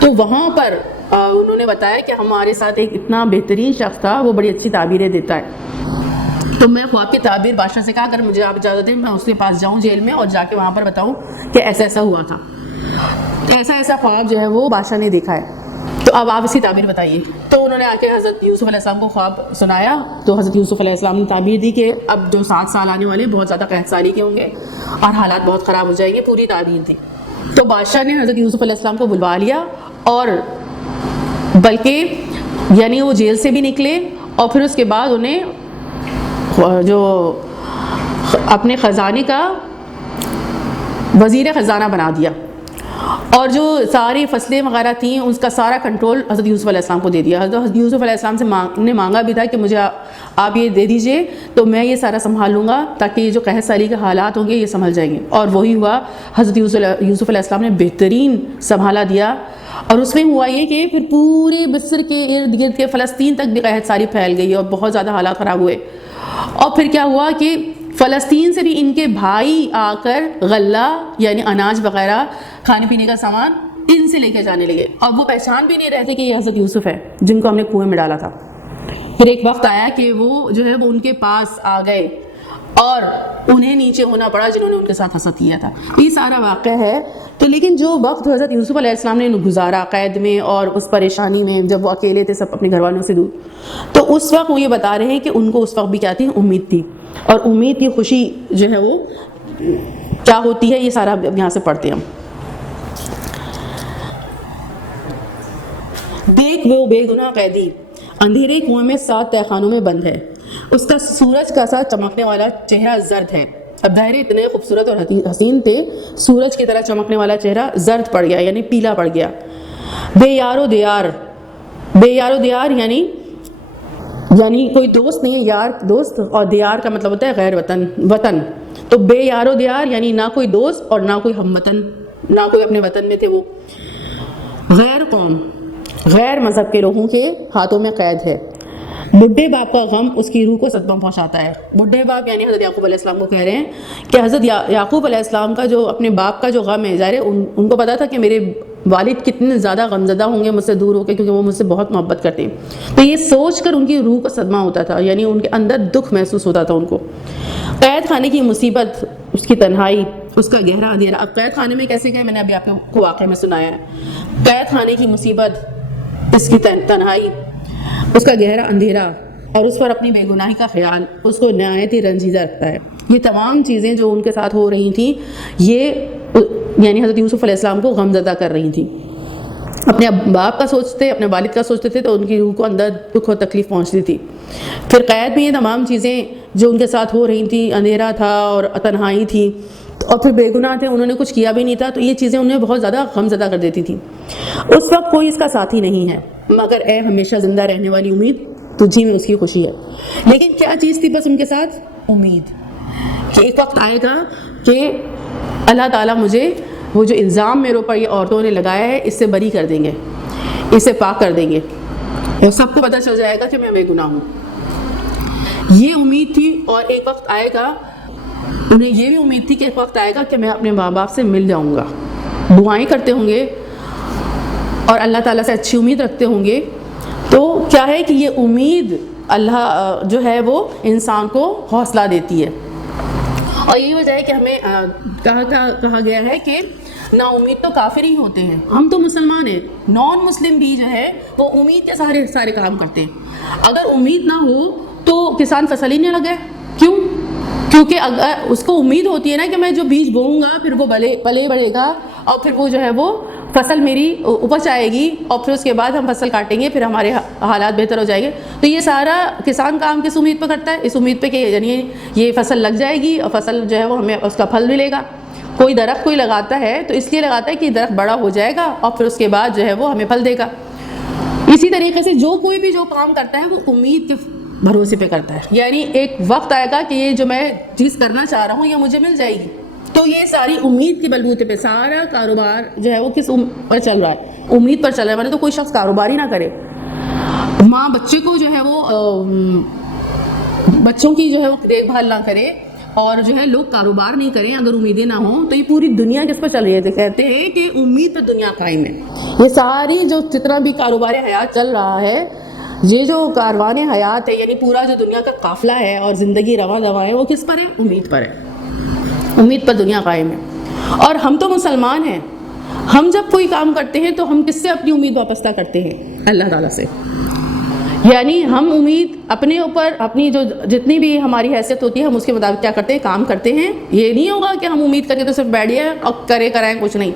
تو وہاں پر انہوں نے بتایا کہ ہمارے ساتھ ایک اتنا بہترین شخص تھا, وہ بڑی اچھی تعبیریں دیتا ہے. تو میں خواب کی تعبیر بادشاہ سے کہا اگر مجھے آپ اجازت دیں میں اس کے پاس جاؤں جیل میں, اور جا کے وہاں پر بتاؤں کہ ایسا ایسا ہوا تھا. ایسا خواب جو ہے وہ بادشاہ نے دیکھا ہے, تو اب آپ اسی تعبیر بتائیے. تو انہوں نے آ کے حضرت یوسف علیہ السلام کو خواب سنایا. تو حضرت یوسف علیہ السلام نے تعبیر دی کہ اب جو 7 سال آنے والے بہت زیادہ قحط سالی کے ہوں گے اور حالات بہت خراب ہو جائیں گے, پوری تعبیر دی. تو بادشاہ نے حضرت یوسف علیہ السلام کو بلوا لیا, اور بلکہ یعنی وہ جیل سے بھی نکلے, اور پھر اس کے بعد انہیں جو اپنے خزانے کا وزیر خزانہ بنا دیا. اور جو ساری فصلیں وغیرہ تھیں اس کا سارا کنٹرول حضرت یوسف علیہ السلام کو دے دیا. حضرت یوسف علیہ السلام سے نے مانگا بھی تھا کہ مجھے آپ یہ دے دیجئے تو میں یہ سارا سنبھال لوں گا تاکہ یہ جو قحط سالی کے حالات ہوں گے یہ سنبھل جائیں گے. اور وہی ہوا, حضرت یوسف علیہ السلام نے بہترین سنبھالا دیا. اور اس میں ہوا یہ کہ پھر پورے مصر کے ارد گرد کے فلسطین تک بھی قحط سالی پھیل گئی اور بہت زیادہ حالات خراب ہوئے. اور پھر کیا ہوا کہ فلسطین سے بھی ان کے بھائی آ کر غلہ یعنی اناج وغیرہ کھانے پینے کا سامان ان سے لے کے جانے لگے, اور وہ پہچان بھی نہیں رہتے کہ یہ حضرت یوسف ہے جن کو ہم نے کنویں میں ڈالا تھا. پھر ایک وقت آیا کہ وہ جو ہے وہ ان کے پاس آ گئے اور انہیں نیچے ہونا پڑا جنہوں نے ان کے ساتھ حسد کیا تھا. یہ سارا واقعہ ہے. تو لیکن جو وقت حضرت یوسف علیہ السلام نے گزارا قید میں اور اس پریشانی میں جب وہ اکیلے تھے سب اپنے گھر والوں سے دور, تو اس وقت وہ یہ بتا رہے ہیں کہ ان کو اس وقت بھی کیا تھی, امید تھی. اور امید کی خوشی جو ہے وہ کیا ہوتی ہے یہ سارا یہاں سے پڑھتے ہیں ہم. دیکھ وہ بے گناہ قیدی اندھیرے کنویں میں 7 تہہ خانوں میں بند ہے, اس کا سورج کا ساتھ چمکنے والا چہرہ زرد ہے. اب ظاہر اتنے خوبصورت اور حسین تھے, سورج کی طرح چمکنے والا چہرہ زرد پڑ گیا یعنی پیلا پڑ گیا. بے یار و دیار یعنی کوئی دوست نہیں ہے, یار دوست, اور دیار کا مطلب ہوتا ہے غیر وطن. تو بے یار و دیار یعنی نہ کوئی دوست اور نہ کوئی ہم وطن, نہ کوئی اپنے وطن میں تھے وہ. غیر قوم غیر مذہب کے لوگوں کے ہاتھوں میں قید ہے. بڈھے باپ کا غم اس کی روح کو صدمہ پہنچاتا ہے. بڈھے باپ یعنی حضرت یعقوب علیہ السلام کو کہہ رہے ہیں کہ حضرت یعقوب علیہ السلام کا جو اپنے باپ کا جو غم ہے, ظاہر ہے ان کو پتا تھا کہ میرے والد کتنے زیادہ غمزدہ ہوں گے مجھ سے دور ہو کے, کیونکہ وہ مجھ سے بہت محبت کرتے ہیں. تو یہ سوچ کر ان کی روح کو صدمہ ہوتا تھا, یعنی ان کے اندر دکھ محسوس ہوتا تھا ان کو. قید خانے کی مصیبت, اس کی تنہائی, اس کا گہرا اندھیرا. اب قید خانے میں کیسے گئے, میں نے ابھی آپ کو واقعے میں سنایا ہے. قید خانے کی مصیبت, اس کی تنہائی, اس کا گہرا اندھیرا اور اس پر اپنی بے گناہی کا خیال اس کو نہایت ہی رنجیدہ رکھتا ہے. یہ تمام چیزیں جو ان کے ساتھ ہو رہی تھیں یہ یعنی حضرت یوسف علیہ السلام کو غمزدہ کر رہی تھیں. اپنے باپ کا سوچتے, اپنے والد کا سوچتے تھے تو ان کی روح کو اندر دکھ اور تکلیف پہنچتی تھی. پھر قید میں یہ تمام چیزیں جو ان کے ساتھ ہو رہی تھیں, اندھیرا تھا اور تنہائی تھی, اور پھر بے گناہ تھے, انہوں نے کچھ کیا بھی نہیں تھا, تو یہ چیزیں انہیں بہت زیادہ غمزدہ کر دیتی تھیں. اس وقت کوئی اس کا ساتھی نہیں ہے مگر اے ہمیشہ زندہ رہنے والی امید, تجھی میں اس کی خوشی ہے. لیکن کیا چیز تھی بس ان کے ساتھ, امید کہ ایک وقت آئے گا کہ اللہ تعالیٰ مجھے وہ جو الزام میرے اوپر یہ عورتوں نے لگایا ہے اس سے بری کر دیں گے, اس سے پاک کر دیں گے, اور سب کو پتہ چل جائے گا کہ میں بے گناہ ہوں. یہ امید تھی. اور ایک وقت آئے گا, انہیں یہ بھی امید تھی کہ ایک وقت آئے گا کہ میں اپنے ماں باپ سے مل جاؤں گا. دعائیں کرتے ہوں گے اور اللہ تعالیٰ سے اچھی امید رکھتے ہوں گے. تو کیا ہے کہ یہ امید اللہ جو ہے وہ انسان کو حوصلہ دیتی ہے. اور یہی وجہ ہے کہ ہمیں کہا گیا ہے کہ نا امید تو کافر ہی ہوتے ہیں. ہم تو مسلمان ہیں, نان مسلم بھی جو ہے وہ امید کے سارے کام کرتے ہیں. اگر امید نہ ہو تو کسان فصل ہی نہیں لگائے. کیوں؟ کیونکہ اگر اس کو امید ہوتی ہے نا کہ میں جو بیج بوؤں گا پھر وہ پلے بڑھے گا اور پھر وہ جو ہے وہ فصل میری اپج آئے گی, اور پھر اس کے بعد ہم فصل کاٹیں گے, پھر ہمارے حالات بہتر ہو جائیں گے. تو یہ سارا کسان کام کس امید پہ کرتا ہے, اس امید پہ کہ یعنی یہ فصل لگ جائے گی اور فصل جو ہے وہ ہمیں اس کا پھل ملے گا. کوئی درخت کوئی لگاتا ہے تو اس لیے لگاتا ہے کہ درخت بڑا ہو جائے گا اور پھر اس کے بعد جو ہے وہ ہمیں پھل دے گا. اسی طریقے سے جو کوئی بھی جو کام کرتا ہے وہ امید کے بھروسے پہ کرتا ہے, یعنی ایک وقت آئے گا کہ یہ جو میں چیز کرنا چاہ رہا ہوں یہ مجھے مل جائے گی. تو یہ ساری امید کے بلبوتے پہ سارا کاروبار جو ہے وہ کس پر چل رہا ہے, امید پر چل رہا ہے. ورنہ تو کوئی شخص کاروبار ہی نہ کرے, ماں بچے کو جو ہے وہ بچوں کی جو ہے وہ دیکھ بھال نہ کرے, اور جو ہے لوگ کاروبار نہیں کریں اگر امیدیں نہ ہوں, تو یہ پوری دنیا کس پر چل رہی ہے. کہتے ہیں کہ امید پہ دنیا قائم ہے. یہ ساری جو جتنا بھی کاروبار حیات چل رہا ہے, یہ جو کاروان حیات ہے یعنی پورا جو دنیا کا قافلہ ہے اور زندگی رواں دواں ہے, وہ کس پر ہے, امید پر ہے. امید پر دنیا قائم ہے. اور ہم تو مسلمان ہیں, ہم جب کوئی کام کرتے ہیں تو ہم کس سے اپنی امید وابستہ کرتے ہیں, اللہ تعالیٰ سے. یعنی ہم امید اپنے اوپر اپنی جو جتنی بھی ہماری حیثیت ہوتی ہے ہم اس کے مطابق کیا کرتے ہیں, کام کرتے ہیں. یہ نہیں ہوگا کہ ہم امید کریں تو صرف بیٹھے اور کرائیں کچھ نہیں,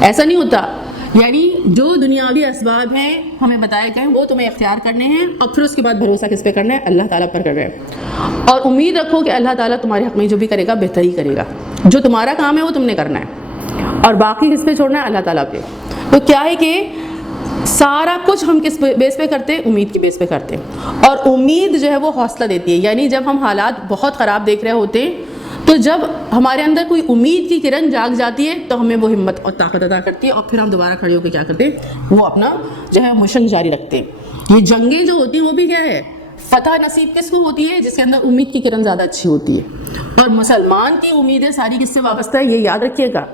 ایسا نہیں ہوتا. یعنی جو دنیاوی اسباب ہیں ہمیں بتائے گئے وہ تمہیں اختیار کرنے ہیں, اور پھر اس کے بعد بھروسہ کس پہ کرنا ہے, اللہ تعالیٰ پر کر رہے ہیں. اور امید رکھو کہ اللہ تعالیٰ تمہارے حق میں جو بھی کرے گا بہتر ہی کرے گا. جو تمہارا کام ہے وہ تم نے کرنا ہے, اور باقی کس پہ چھوڑنا ہے؟ اللہ تعالیٰ پہ. تو کیا ہے کہ سارا کچھ ہم کس بیس پہ کرتے ہیں؟ امید کی بیس پہ کرتے ہیں. اور امید جو ہے وہ حوصلہ دیتی ہے. یعنی جب ہم حالات بہت خراب دیکھ رہے ہوتے ہیں تو جب ہمارے اندر کوئی امید کی کرن جاگ جاتی ہے تو ہمیں وہ ہمت اور طاقت عطا کرتی ہے, اور پھر ہم دوبارہ کھڑے ہو کے کیا کرتے ہیں؟ وہ اپنا جو ہے مشن جاری رکھتے ہیں. یہ جنگیں جو ہوتی ہیں وہ بھی کیا ہے؟ فتح نصیب کس کو ہوتی ہے؟ جس کے اندر امید کی کرن زیادہ اچھی ہوتی ہے. اور مسلمان کی امیدیں ساری کس سے وابستہ ہے؟ یہ یاد رکھیے گا.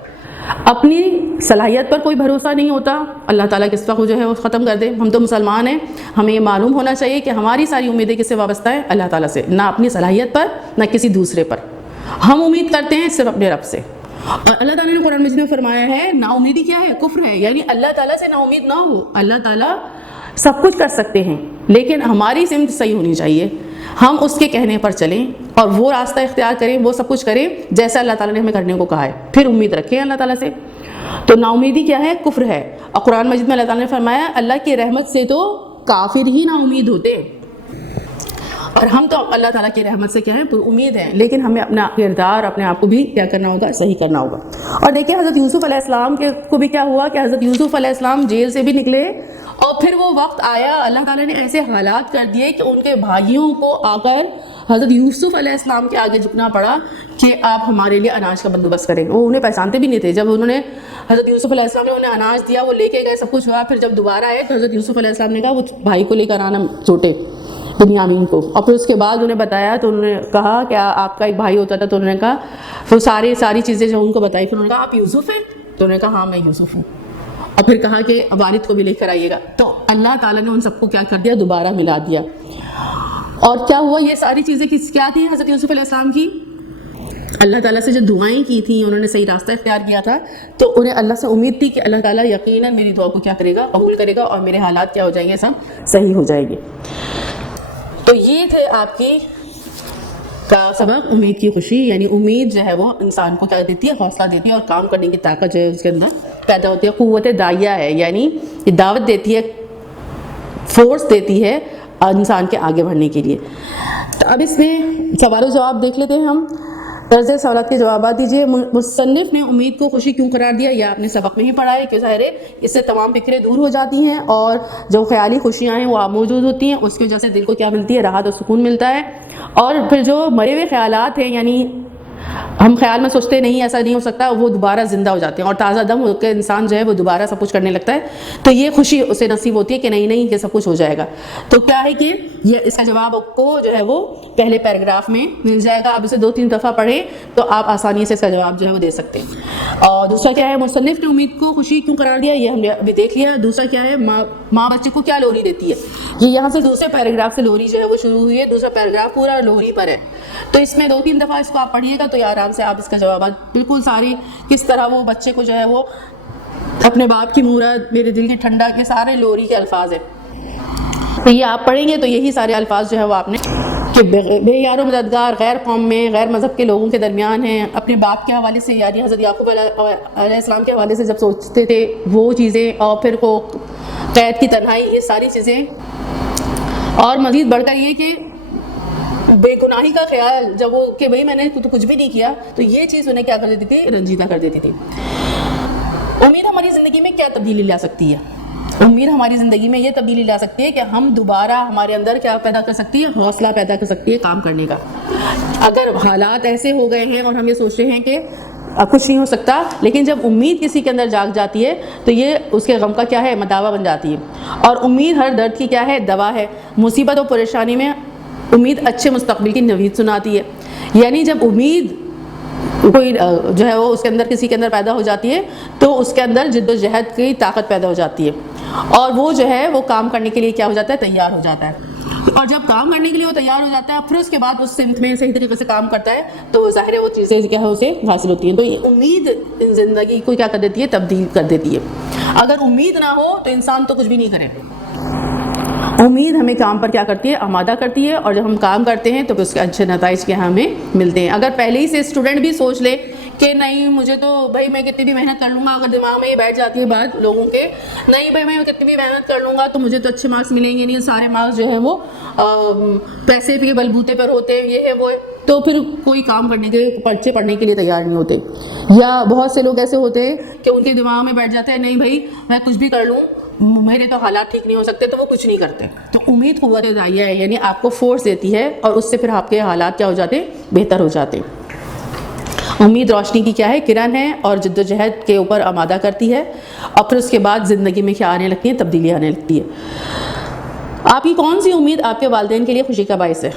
اپنی صلاحیت پر کوئی بھروسہ نہیں ہوتا, اللہ تعالیٰ کس وقت جو ہے وہ ختم کر دے. ہم تو مسلمان ہیں, ہمیں یہ معلوم ہونا چاہیے کہ ہماری ساری امیدیں کس سے وابستہ ہیں؟ اللہ تعالیٰ سے. نہ اپنی صلاحیت پر نہ کسی دوسرے پر. ہم امید کرتے ہیں صرف اپنے رب سے. اور اللہ تعالیٰ نے قرآن مجید میں فرمایا ہے نا امیدی کیا ہے؟ کفر ہے. یعنی اللہ تعالیٰ سے نا امید نہ ہو. اللہ تعالیٰ سب کچھ کر سکتے ہیں لیکن ہماری سمت صحیح ہونی چاہیے. ہم اس کے کہنے پر چلیں اور وہ راستہ اختیار کریں, وہ سب کچھ کریں جیسا اللہ تعالیٰ نے ہمیں کرنے کو کہا ہے. پھر امید رکھیں اللہ تعالیٰ سے. تو نا امیدی کیا ہے؟ کفر ہے. اور قرآن مجید میں اللہ تعالیٰ نے فرمایا اللہ کی رحمت سے تو کافر ہی نا امید ہوتے ہیں. اور ہم تو اللہ تعالیٰ کی رحمت سے کیا ہے؟ پر امید ہے. لیکن ہمیں اپنا کردار اپنے آپ کو بھی کیا کرنا ہوگا؟ صحیح کرنا ہوگا. اور دیکھیں حضرت یوسف علیہ السلام کو بھی کیا ہوا کہ حضرت یوسف علیہ السلام جیل سے بھی نکلے, اور پھر وہ وقت آیا اللہ تعالیٰ نے ایسے حالات کر دیے کہ ان کے بھائیوں کو آ کر حضرت یوسف علیہ السلام کے آگے جھکنا پڑا کہ آپ ہمارے لیے اناج کا بندوبست کریں. وہ انہیں پہچانتے بھی نہیں تھے. جب انہوں نے حضرت یوسف علیہ السلام نے انہیں اناج دیا, وہ لے کے گئے, سب کچھ ہوا. پھر جب دوبارہ آئے تو حضرت یوسف علیہ السلام نے کہا وہ بھائی کو لے کر آنا چھوٹے بنیامین کو. اور پھر اس کے بعد انہیں بتایا تو انہوں نے کہا کہ آپ کا ایک بھائی ہوتا تھا. تو انہوں نے کہا پھر ساری چیزیں جو ان کو بتائی. پھر انہوں نے کہا آپ یوسف ہیں؟ تو انہوں نے کہا ہاں میں یوسف ہوں. اور پھر کہا کہ والد کو بھی لے کر آئیے گا. تو اللہ تعالیٰ نے ان سب کو کیا کر دیا؟ دوبارہ ملا دیا. اور کیا ہوا؟ یہ ساری چیزیں کیا تھی حضرت یوسف علیہ السلام کی؟ اللہ تعالیٰ سے جو دعائیں کی تھیں, انہوں نے صحیح راستہ اختیار کیا تھا, تو انہیں اللہ سے امید تھی کہ اللہ تعالیٰ یقیناً میری دعا کو کیا کرے گا؟ قبول کرے گا, اور میرے حالات کیا ہو جائیں گے؟ سب صحیح ہو جائیں گے. تو یہ تھے آپ کی کا سبق امید کی خوشی. یعنی امید جو ہے وہ انسان کو کیا دیتی ہے؟ حوصلہ دیتی ہے, اور کام کرنے کی طاقت جو ہے اس کے اندر پیدا ہوتی ہے. قوت داعیہ ہے, یعنی یہ دعوت دیتی ہے, فورس دیتی ہے انسان کے آگے بڑھنے کے لیے. تو اب اس میں سوال و جواب دیکھ لیتے ہیں ہم. طرز سوالات کے جوابات دیجیے. مصنف نے امید کو خوشی کیوں قرار دیا؟ یہ آپ نے سبق میں ہی پڑھا ہے کہ ظاہر ہے اس سے تمام فکریں دور ہو جاتی ہیں, اور جو خیالی خوشیاں ہیں وہ آپ موجود ہوتی ہیں. اس کی وجہ سے دل کو کیا ملتی ہے؟ راحت اور سکون ملتا ہے. اور پھر جو مرے ہوئے خیالات ہیں, یعنی ہم خیال میں سوچتے نہیں ایسا نہیں ہو سکتا, وہ دوبارہ زندہ ہو جاتے ہیں, اور تازہ دم ہو کے انسان جو ہے وہ دوبارہ سب کچھ کرنے لگتا ہے. تو یہ خوشی اسے نصیب ہوتی ہے کہ نہیں یہ سب کچھ ہو جائے گا. تو کیا ہے کہ یہ اس کا جواب آپ کو جو ہے وہ پہلے پیراگراف میں مل جائے گا. آپ اسے 2-3 دفعہ پڑھیں تو آپ آسانی سے اس کا جواب جو ہے وہ دے سکتے ہیں. اور دوسرا کیا ہے؟ مصنف نے امید کو خوشی کیوں قرار دیا؟ یہ ہم نے ابھی دیکھ لیا. دوسرا کیا ہے؟ ماں بچے کو کیا لوری دیتی ہے. یہ یہاں سے دوسرے پیراگراف سے لوری جو ہے وہ شروع ہوئی ہے. دوسرا پیراگراف پورا لوری پر ہے. تو اس میں 2-3 دفعہ اس کو آپ پڑھیے گا تو آرام سے آپ اس کا جوابات بالکل ساری, کس طرح وہ بچے کو جو ہے وہ اپنے باپ کی مورت, میرے دل کی ٹھنڈا, کے سارے لوری کے الفاظ ہیں. تو یہ آپ پڑھیں گے تو یہی سارے الفاظ جو ہے وہ آپ نے کہ بے یار و مددگار, غیر قوم میں غیر مذہب کے لوگوں کے درمیان ہیں, اپنے باپ کے حوالے سے, یعنی حضرت یعقوب علیہ السلام کے حوالے سے جب سوچتے تھے وہ چیزیں, اور پھر کو قید کی تنہائی, یہ ساری چیزیں. اور مزید بڑھ کر یہ کہ بے گناہی کا خیال, جب وہ کہ بھائی میں نے تو کچھ بھی نہیں کیا, تو یہ چیز انہیں کیا کر دیتی تھی؟ رنجیدہ کر دیتی تھی. امید ہماری زندگی میں کیا تبدیلی لا سکتی ہے؟ امید ہماری زندگی میں یہ تبدیلی لا سکتی ہے کہ ہم دوبارہ ہمارے اندر کیا پیدا کر سکتی ہے؟ حوصلہ پیدا کر سکتی ہے کام کرنے کا. اگر حالات ایسے ہو گئے ہیں اور ہم یہ سوچ رہے ہیں کہ اب کچھ نہیں ہو سکتا, لیکن جب امید کسی کے اندر جاگ جاتی ہے تو یہ اس کے غم کا کیا ہے؟ مداوا بن جاتی ہے. اور امید ہر درد کی کیا ہے؟ دوا ہے. مصیبت اور پریشانی میں امید اچھے مستقبل کی نوید سناتی ہے. یعنی جب امید کوئی جو ہے وہ اس کے اندر کسی کے اندر پیدا ہو جاتی ہے تو اس کے اندر جد و جہد کی طاقت پیدا ہو جاتی ہے, اور وہ جو ہے وہ کام کرنے کے لیے کیا ہو جاتا ہے؟ تیار ہو جاتا ہے. اور جب کام کرنے کے لیے وہ تیار ہو جاتا ہے, پھر اس کے بعد اس سمت میں صحیح طریقے سے کام کرتا ہے, تو ظاہر ہے وہ چیزیں کیا ہے اسے حاصل ہوتی ہیں. تو یہ امید زندگی کو کیا کر دیتی ہے؟ تبدیل کر دیتی ہے. اگر امید نہ ہو تو انسان تو کچھ بھی نہیں کرے. امید ہمیں کام پر کیا کرتی ہے؟ آمادہ کرتی ہے, اور جب ہم کام کرتے ہیں تو پھر اس کے اچھے نتائج کیا ہمیں ملتے ہیں. اگر پہلے ہی سے اسٹوڈنٹ بھی سوچ لے کہ نہیں مجھے تو بھائی میں کتنی بھی محنت کر لوں گا, اگر دماغ میں یہ بیٹھ جاتی ہے بات لوگوں کے, نہیں بھائی میں کتنی بھی محنت کر لوں گا تو مجھے تو اچھے مارکس ملیں گے نہیں, سارے مارکس جو ہے وہ پیسے کے بلبوتے پر ہوتے ہیں, یہ ہے وہ, تو پھر کوئی کام کرنے کے پرچے پڑھنے کے لیے تیار نہیں ہوتے. یا بہت سے لوگ ایسے ہوتے ہیں کہ ان کے دماغ میں بیٹھ جاتا ہے نہیں بھائی میں کچھ بھی کر لوں میرے تو حالات ٹھیک نہیں ہو سکتے, تو وہ کچھ نہیں کرتے. تو امید قوت داعیہ ہے, یعنی آپ کو فورس دیتی ہے اور اس سے پھر آپ کے حالات کیا ہو جاتے ہیں, بہتر ہو جاتے. امید روشنی کی کیا ہے, کرن ہے, اور جد و جہد کے اوپر آمادہ کرتی ہے, اور پھر اس کے بعد زندگی میں کیا آنے لگتی ہے, تبدیلی آنے لگتی ہے. آپ کی کون سی امید آپ کے والدین کے لیے خوشی کا باعث ہے؟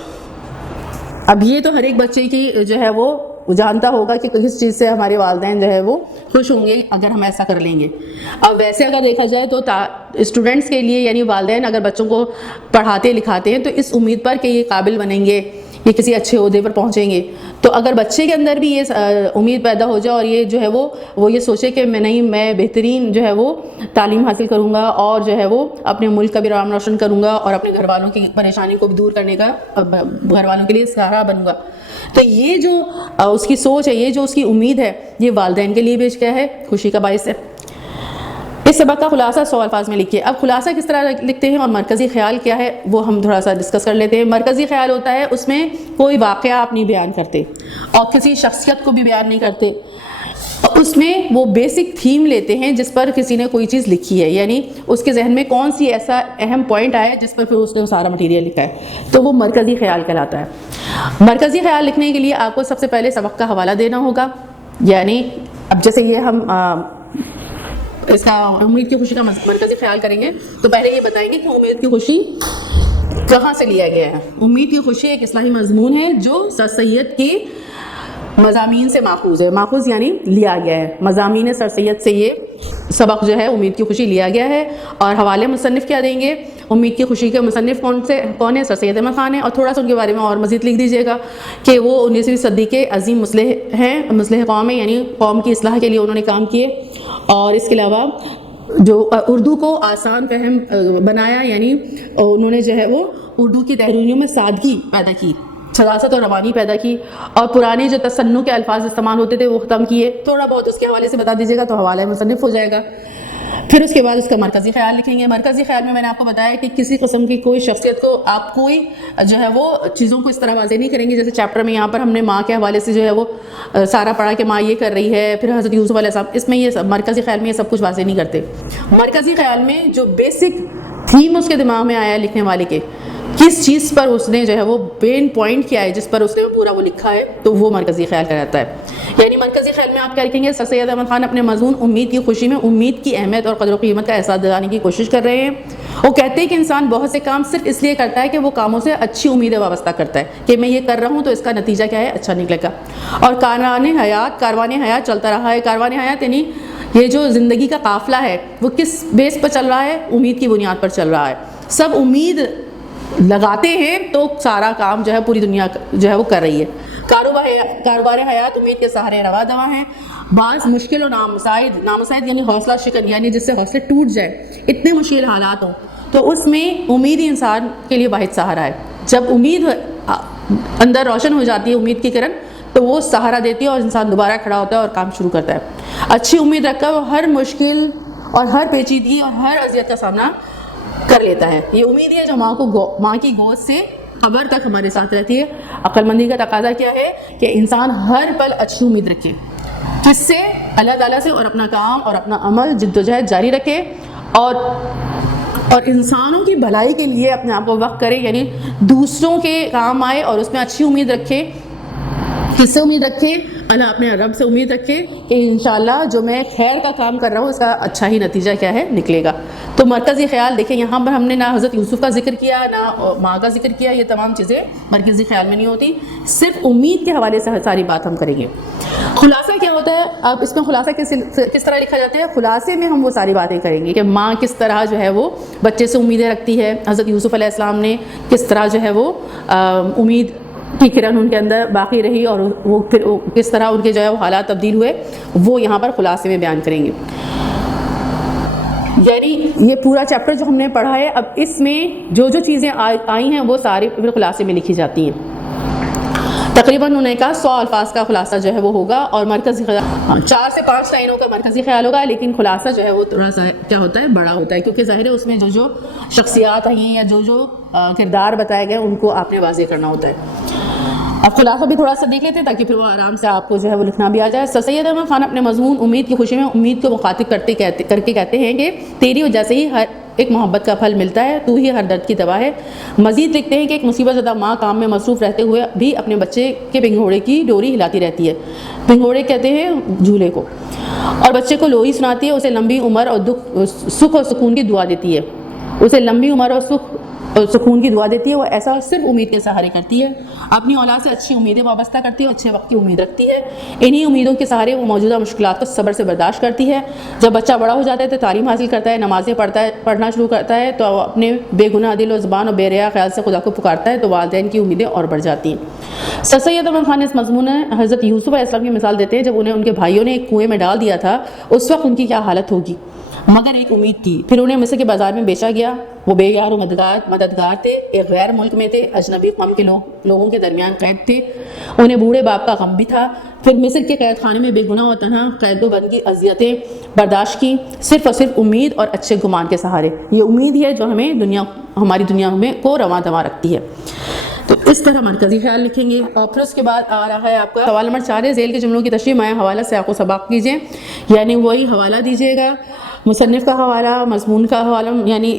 اب یہ تو ہر ایک بچے کی جو ہے وہ جانتا ہوگا کہ کس چیز سے ہمارے والدین جو ہے وہ خوش ہوں گے اگر ہم ایسا کر لیں گے. اب ویسے اگر دیکھا جائے تو اسٹوڈنٹس کے لیے یعنی والدین اگر بچوں کو پڑھاتے لکھاتے ہیں تو اس امید پر کہ یہ قابل بنیں گے, یہ کسی اچھے عہدے پر پہنچیں گے. تو اگر بچے کے اندر بھی یہ امید پیدا ہو جائے اور یہ جو ہے وہ یہ سوچے کہ میں بہترین جو ہے وہ تعلیم حاصل کروں گا اور جو ہے وہ اپنے ملک کا بھی نام روشن کروں گا اور اپنے گھر والوں کی پریشانی کو بھی دور کرنے کا گھر والوں کے لیے سہارا بنوں گا, تو یہ جو اس کی سوچ ہے, یہ جو اس کی امید ہے, یہ والدین کے لیے بھی کیا ہے, خوشی کا باعث ہے. اس سبق کا خلاصہ 100 الفاظ میں لکھیے. اب خلاصہ کس طرح لکھتے ہیں اور مرکزی خیال کیا ہے وہ ہم تھوڑا سا ڈسکس کر لیتے ہیں. مرکزی خیال ہوتا ہے اس میں کوئی واقعہ آپ نہیں بیان کرتے اور کسی شخصیت کو بھی بیان نہیں کرتے, اس میں وہ بیسک تھیم لیتے ہیں جس پر کسی نے کوئی چیز لکھی ہے, یعنی اس کے ذہن میں کون سی ایسا اہم پوائنٹ آیا جس پر پھر اس نے سارا مٹیریل لکھا ہے, تو وہ مرکزی خیال کہلاتا ہے. مرکزی خیال لکھنے کے لیے آپ کو سب سے پہلے سبق کا حوالہ دینا ہوگا. یعنی اب جیسے یہ ہم اس کا امید کی خوشی کا مرکزی خیال کریں گے تو پہلے یہ بتائیں گے کہ امید کی خوشی کہاں سے لیا گیا ہے. امید کی خوشی ایک اصلاحی مضمون ہے جو سر سید کی مضامین سے ماخوذ ہے. ماخوذ یعنی لیا گیا ہے, مضامین سر سید سے یہ سبق جو ہے امید کی خوشی لیا گیا ہے. اور حوالے مصنف کیا دیں گے, امید کی خوشی کے مصنف کون ہے, سر سید احمد خان ہیں, اور تھوڑا سا ان کے بارے میں اور مزید لکھ دیجیے گا کہ وہ 19ویں صدی کے عظیم مصلح ہیں, مصلح قوم ہیں, یعنی قوم کی اصلاح کے لیے انہوں نے کام کیے. اور اس کے علاوہ جو اردو کو آسان فہم بنایا, یعنی انہوں نے جو ہے وہ اردو کی تحریروں میں سادگی پیدا کی, سلاست اور روانی پیدا کی, اور پرانے جو تصنع کے الفاظ استعمال ہوتے تھے وہ ختم کیے. تھوڑا بہت اس کے حوالے سے بتا دیجیے گا تو حوالہ مصنف ہو جائے گا. پھر اس کے بعد اس کا مرکزی خیال لکھیں گے. مرکزی خیال میں نے آپ کو بتایا کہ کسی قسم کی کوئی شخصیت کو آپ کوئی جو ہے وہ چیزوں کو اس طرح واضح نہیں کریں گے. جیسے چیپٹر میں یہاں پر ہم نے ماں کے حوالے سے جو ہے وہ سارا پڑھا کہ ماں یہ کر رہی ہے, پھر حضرت یوسف علیہ السلام, اس میں یہ سب مرکزی خیال میں یہ سب کچھ واضح نہیں کرتے. مرکزی خیال میں جو بیسک تھیم اس کے دماغ میں آیا لکھنے والے کے, کس چیز پر اس نے جو ہے وہ مین پوائنٹ کیا ہے جس پر اس نے پورا وہ لکھا ہے, تو وہ مرکزی خیال کہلاتا ہے. یعنی مرکزی خیال میں آپ کیا لکھیں گے, سر سید احمد خان اپنے مضمون امید کی خوشی میں امید کی اہمیت اور قدر و قیمت کا احساس دلانے کی کوشش کر رہے ہیں. وہ کہتے ہیں کہ انسان بہت سے کام صرف اس لیے کرتا ہے کہ وہ کاموں سے اچھی امیدیں وابستہ کرتا ہے کہ میں یہ کر رہا ہوں تو اس کا نتیجہ کیا ہے, اچھا نکلے گا. اور کاروان حیات چلتا رہا ہے. کاروان حیات یعنی یہ جو زندگی کا قافلہ ہے وہ کس بیس پر چل رہا ہے, امید کی بنیاد پر چل رہا ہے. سب امید لگاتے ہیں تو سارا کام جو ہے پوری دنیا جو ہے وہ کر رہی ہے. کاروبار حیات امید کے سہارے روا دوا ہیں. بعض مشکل اور نامساعد یعنی حوصلہ شکن, یعنی جس سے حوصلے ٹوٹ جائے, اتنے مشکل حالات ہوں تو اس میں امید ہی انسان کے لیے واحد سہارا ہے. جب امید اندر روشن ہو جاتی ہے, امید کی کرن, تو وہ سہارا دیتی ہے اور انسان دوبارہ کھڑا ہوتا ہے اور کام شروع کرتا ہے. اچھی امید رکھ کر وہ ہر مشکل اور ہر پیچیدگی اور ہر اذیت کا سامنا کر لیتا ہے. یہ امید ہے جو ماں کی گود سے قبر تک ہمارے ساتھ رہتی ہے. عقل مندی کا تقاضا کیا ہے کہ انسان ہر پل اچھی امید رکھے, جس سے اللہ تعالیٰ سے اور اپنا کام اور اپنا عمل جد و جہد جاری رکھے اور انسانوں کی بھلائی کے لیے اپنے آپ کو وقف کرے, یعنی دوسروں کے کام آئے اور اس میں اچھی امید رکھے. کس سے امید رکھے, اللہ اپنے رب سے امید رکھے کہ انشاءاللہ جو میں خیر کا کام کر رہا ہوں اس کا اچھا ہی نتیجہ کیا ہے, نکلے گا. تو مرکزی خیال دیکھیں, یہاں پر ہم نے نہ حضرت یوسف کا ذکر کیا نہ ماں کا ذکر کیا, یہ تمام چیزیں مرکزی خیال میں نہیں ہوتی. صرف امید کے حوالے سے ساری بات ہم کریں گے. خلاصہ کیا ہوتا ہے, اب اس میں خلاصہ کس طرح لکھا جاتا ہے, خلاصے میں ہم وہ ساری باتیں کریں گے کہ ماں کس طرح جو ہے وہ بچے سے امیدیں رکھتی ہے, حضرت یوسف علیہ السلام نے کس طرح جو ہے وہ امید کی کرن ان کے اندر باقی رہی اور وہ پھر کس طرح ان کے جو ہے وہ حالات تبدیل ہوئے, وہ یہاں پر خلاصے میں بیان کریں گے. یعنی یہ پورا چیپٹر جو ہم نے پڑھا ہے, اب اس میں جو چیزیں آئی ہیں وہ ساری پھر خلاصے میں لکھی جاتی ہیں. تقریباً انہوں نے کہا 100 الفاظ کا خلاصہ جو ہے وہ ہوگا, اور مرکزی 4 سے 5 لائنوں کا مرکزی خیال ہوگا, لیکن خلاصہ جو ہے وہ تھوڑا سا کیا ہوتا ہے, بڑا ہوتا ہے, کیونکہ ظاہر ہے اس میں جو شخصیات ہیں یا جو کردار بتائے گئے ان کو آپ نے واضح کرنا ہوتا ہے. اب خلاصہ بھی تھوڑا سا دیکھ لیتے ہیں تاکہ پھر وہ آرام سے آپ کو جو ہے وہ لکھنا بھی آ جائے. سر سید احمد خان اپنے مضمون امید کی خوشی میں امید کو مخاطب کر کے کہتے ہیں کہ تیری وجہ سے ہی ہر ایک محبت کا پھل ملتا ہے، تو ہی ہر درد کی دوا ہے. مزید لکھتے ہیں کہ ایک مصیبت زدہ ماں کام میں مصروف رہتے ہوئے بھی اپنے بچے کے پنگھوڑے کی ڈوری ہلاتی رہتی ہے. پنگھوڑے کہتے ہیں جھولے کو، اور بچے کو لوری سناتی ہے، اسے لمبی عمر اور سکھ اور سکون کی دعا دیتی ہے. اسے لمبی عمر اور سکون کی دعا دیتی ہے. وہ ایسا صرف امید کے سہارے کرتی ہے، اپنی اولاد سے اچھی امیدیں وابستہ کرتی ہے اور اچھے وقت کی امید رکھتی ہے. انہی امیدوں کے سہارے وہ موجودہ مشکلات کو صبر سے برداشت کرتی ہے. جب بچہ بڑا ہو جاتا ہے تو تعلیم حاصل کرتا ہے، نمازیں پڑھنا شروع کرتا ہے، تو اپنے بے گناہ دل و زبان اور بے ریا خیال سے خدا کو پکارتا ہے، تو والدین کی امیدیں اور بڑھ جاتی ہیں. سر سید احمد خان اس مضمون میں حضرت یوسف علیہ السلام کی مثال دیتے ہیں. جب انہیں ان کے بھائیوں نے ایک کنویں میں ڈال دیا تھا، اس وقت ان کی کیا حالت ہوگی، مگر ایک امید تھی. پھر انہیں مصر کے بازار میں بیچا گیا. وہ بے یار و مددگار تھے، ایک غیر ملک میں تھے، اجنبی قوم کے لوگوں کے درمیان قید تھے. انہیں بوڑھے باپ کا غم بھی تھا. پھر مصر کے قید خانے میں بے گناہ و تنہا قید و بند کی اذیتیں برداشت کی، صرف اور صرف امید اور اچھے گمان کے سہارے. یہ امید ہے جو ہماری دنیا میں کو رواں دواں رکھتی ہے. تو اس طرح مرکزی خیال لکھیں گے. اور پھر اس کے بعد آ رہا ہے آپ کا سوال نمبر 4 ذیل کے جملوں کی تشریح مائع حوالہ سے آپ کو سبق کیجیے، یعنی وہی حوالہ دیجیے گا، مصنف کا حوالہ، مضمون کا حوالہ یعنی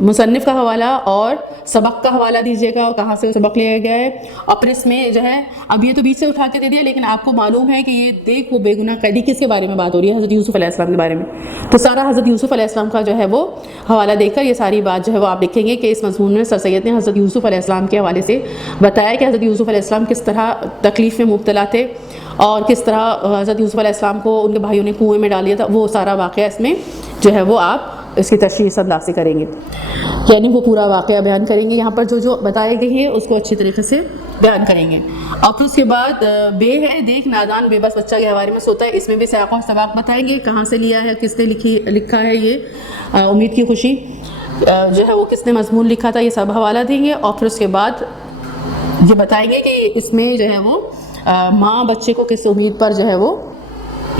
مصنف کا حوالہ اور سبق کا حوالہ دیجیے گا اور کہاں سے سبق لیا گیا ہے. اور پھر اس میں جو ہے اب یہ تو بیچ سے اٹھا کے دے دیا، لیکن آپ کو معلوم ہے کہ یہ دیکھ وہ بے گناہ قیدی کس کے بارے میں بات ہو رہی ہے، حضرت یوسف علیہ السلام کے بارے میں. تو سارا حضرت یوسف علیہ السلام کا جو ہے وہ حوالہ دے کر یہ ساری بات جو ہے وہ آپ لکھیں گے کہ اس مضمون میں سر سید نے حضرت یوسف علیہ السلام کے حوالے سے بتایا کہ حضرت یوسف علیہ السلام کس طرح تکلیف میں مبتلا تھے اور کس طرح حضرت یوسف علیہ السلام کو ان کے بھائیوں نے کنویں میں ڈال دیا تھا. وہ سارا واقعہ اس میں جو ہے وہ آپ اس کی تشریح اس انداز سے کریں گے، یعنی وہ پورا واقعہ بیان کریں گے. یہاں پر جو بتائے گئے ہیں اس کو اچھی طریقے سے بیان کریں گے. اور پھر اس کے بعد بے ہے دیکھ نادان بے بس بچہ کے حوالے میں سوتا ہے، اس میں بھی سیاق و سباق بتائیں گے، کہاں سے لیا ہے، کس نے لکھا ہے یہ امید کی خوشی جو ہے وہ کس نے مضمون لکھا تھا، یہ سب حوالہ دیں گے. اور پھر اس کے بعد یہ بتائیں گے کہ اس میں جو ہے وہ ماں بچے کو کس امید پر جو ہے وہ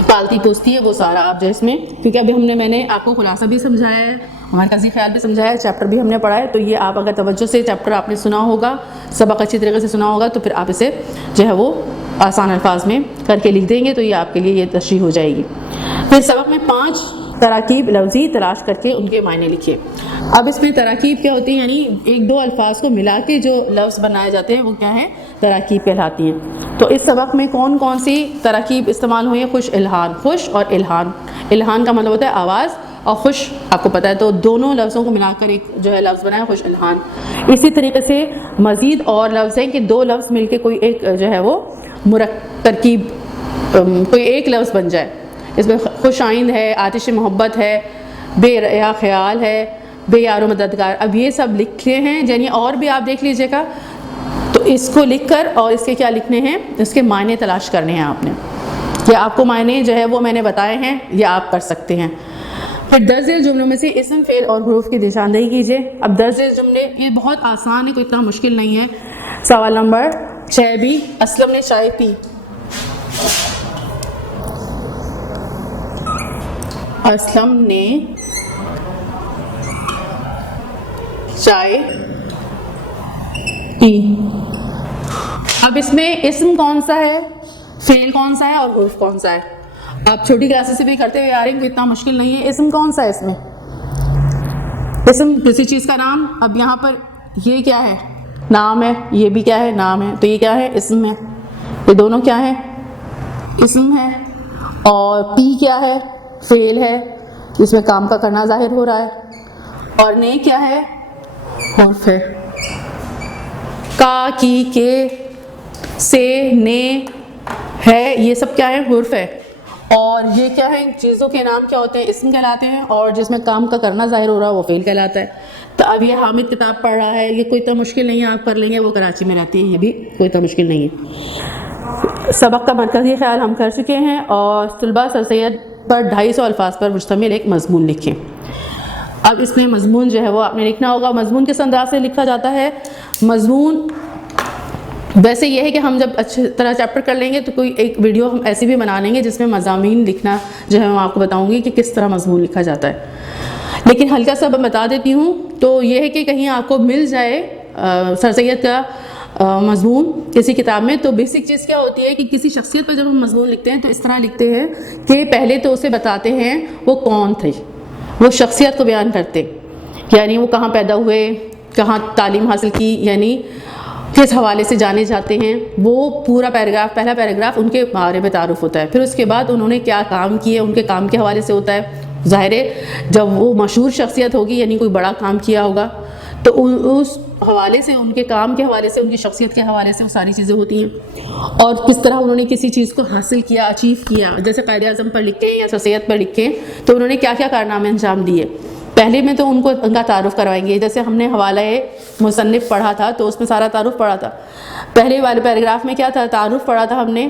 پالتی پوستی ہے، وہ سارا آپ جو اس میں، کیونکہ ابھی میں نے آپ کو خلاصہ بھی سمجھایا ہے، مرکزی خیال بھی سمجھایا ہے، چیپٹر بھی ہم نے پڑھا ہے. تو یہ آپ اگر توجہ سے چیپٹر آپ نے سنا ہوگا، سبق اچھی طریقے سے سنا ہوگا، تو پھر آپ اسے جو ہے وہ آسان الفاظ میں کر کے لکھ دیں گے، تو یہ آپ کے لیے یہ تشریح ہو جائے گی. پھر سبق میں 5 تراکیب لفظی تلاش کر کے ان کے معنی لکھیے. اب اس میں تراکیب کیا ہوتی ہیں، یعنی 1-2 الفاظ کو ملا کے جو لفظ بنائے جاتے ہیں وہ کیا ہے، تراکیب کہلاتی ہیں. تو اس سبق میں کون کون سی تراکیب استعمال ہوئی ہیں؟ خوش اور الہان. الہان کا مطلب ہوتا ہے آواز، اور خوش آپ کو پتہ ہے، تو دونوں لفظوں کو ملا کر ایک جو ہے لفظ بنا ہے خوش الہان. اسی طریقے سے مزید اور لفظ ہیں کہ 2 لفظ مل کے کوئی ایک جو ہے وہ ترکیب کوئی ایک لفظ بن جائے. اس میں خوش آئند ہے، آتش محبت ہے، بے ریا خیال ہے، بے یار و مددگار. اب یہ سب لکھے ہیں، یعنی اور بھی آپ دیکھ لیجئے گا. تو اس کو لکھ کر اور اس کے کیا لکھنے ہیں، اس کے معنی تلاش کرنے ہیں آپ نے. یہ آپ کو معنی جو ہے وہ میں نے بتائے ہیں، یہ آپ کر سکتے ہیں. پھر درج ذیل جملوں میں سے اسم فعل اور حروف کی نشاندہی کیجیے. اب درج ذیل جملے یہ بہت آسان ہے، کوئی اتنا مشکل نہیں ہے. سوال نمبر 6 بھی، اسلم نے چائے پی. اسلم نے چائے پی. اب اس میں اسم کون سا ہے، فعل کون سا ہے اور حرف کون سا ہے؟ آپ چھوٹی کلاسز سے بھی کرتے ہوئے آ رہے ہیں، کوئی اتنا مشکل نہیں ہے. اسم کون سا ہے؟ اس میں اسم کسی چیز کا نام. اب یہاں پر یہ کیا ہے، نام ہے، یہ بھی کیا ہے، نام ہے. تو یہ کیا ہے، اسم ہے. یہ دونوں کیا ہے، اسم ہے. اور پی کیا ہے، فعل ہے، جس میں کام کا کرنا ظاہر ہو رہا ہے. اور نے کیا ہے، حرف ہے. کا، کی، کے، سے، نے، ہے، یہ سب کیا ہے، حرف ہے. اور یہ کیا ہے، چیزوں کے نام کیا ہوتے ہیں، اسم کہلاتے ہیں. اور جس میں کام کا کرنا ظاہر ہو رہا ہے وہ فعل کہلاتا ہے. تو اب یہ حامد کتاب پڑھ رہا ہے، یہ کوئی اتنا مشکل نہیں ہے، آپ کر لیں گے. وہ کراچی میں رہتی ہے، یہ بھی کوئی اتنا مشکل نہیں ہے. سبق کا مرکزی خیال ہم کر چکے ہیں. اور طلباء سر سید پر 250 الفاظ پر مشتمل ایک مضمون لکھیں. اب اس میں مضمون جو ہے وہ آپ نے لکھنا ہوگا. مضمون کس انداز سے لکھا جاتا ہے؟ مضمون ویسے یہ ہے کہ ہم جب اچھی طرح چیپٹر کر لیں گے تو کوئی ایک ویڈیو ہم ایسی بھی بنا لیں گے جس میں مضامین لکھنا جو ہے میں آپ کو بتاؤں گی کہ کس طرح مضمون لکھا جاتا ہے. لیکن ہلکا سا بتا دیتی ہوں. تو یہ ہے کہ کہیں آپ کو مل جائے سر سید کا مضمون کسی کتاب میں، تو بیسک چیز کیا ہوتی ہے کہ کسی شخصیت پر جب ہم مضمون لکھتے ہیں تو اس طرح لکھتے ہیں کہ پہلے تو اسے بتاتے ہیں وہ کون تھے، وہ شخصیت کو بیان کرتے، یعنی وہ کہاں پیدا ہوئے، کہاں تعلیم حاصل کی، یعنی کس حوالے سے جانے جاتے ہیں، وہ پورا پیراگراف، پہلا پیراگراف ان کے بارے میں تعارف ہوتا ہے. پھر اس کے بعد انہوں نے کیا کام کیے، ان کے کام کے حوالے سے ہوتا ہے. ظاہر ہے جب وہ مشہور شخصیت ہوگی یعنی کوئی بڑا کام کیا ہوگا تو اس حوالے سے، ان کے کام کے حوالے سے، ان کی شخصیت کے حوالے سے وہ ساری چیزیں ہوتی ہیں. اور کس طرح انہوں نے کسی چیز کو حاصل کیا، اچیو کیا. جیسے قائد اعظم پر لکھیں یا شخصیت پر لکھیں تو انہوں نے کیا کیا کارنامے انجام دیے. پہلے میں تو ان کو ان کا تعارف کروائیں گے. جیسے ہم نے حوالہ مصنف پڑھا تھا تو اس میں سارا تعارف پڑھا تھا. پہلے والے پیراگراف میں کیا تھا، تعارف پڑھا تھا ہم نے.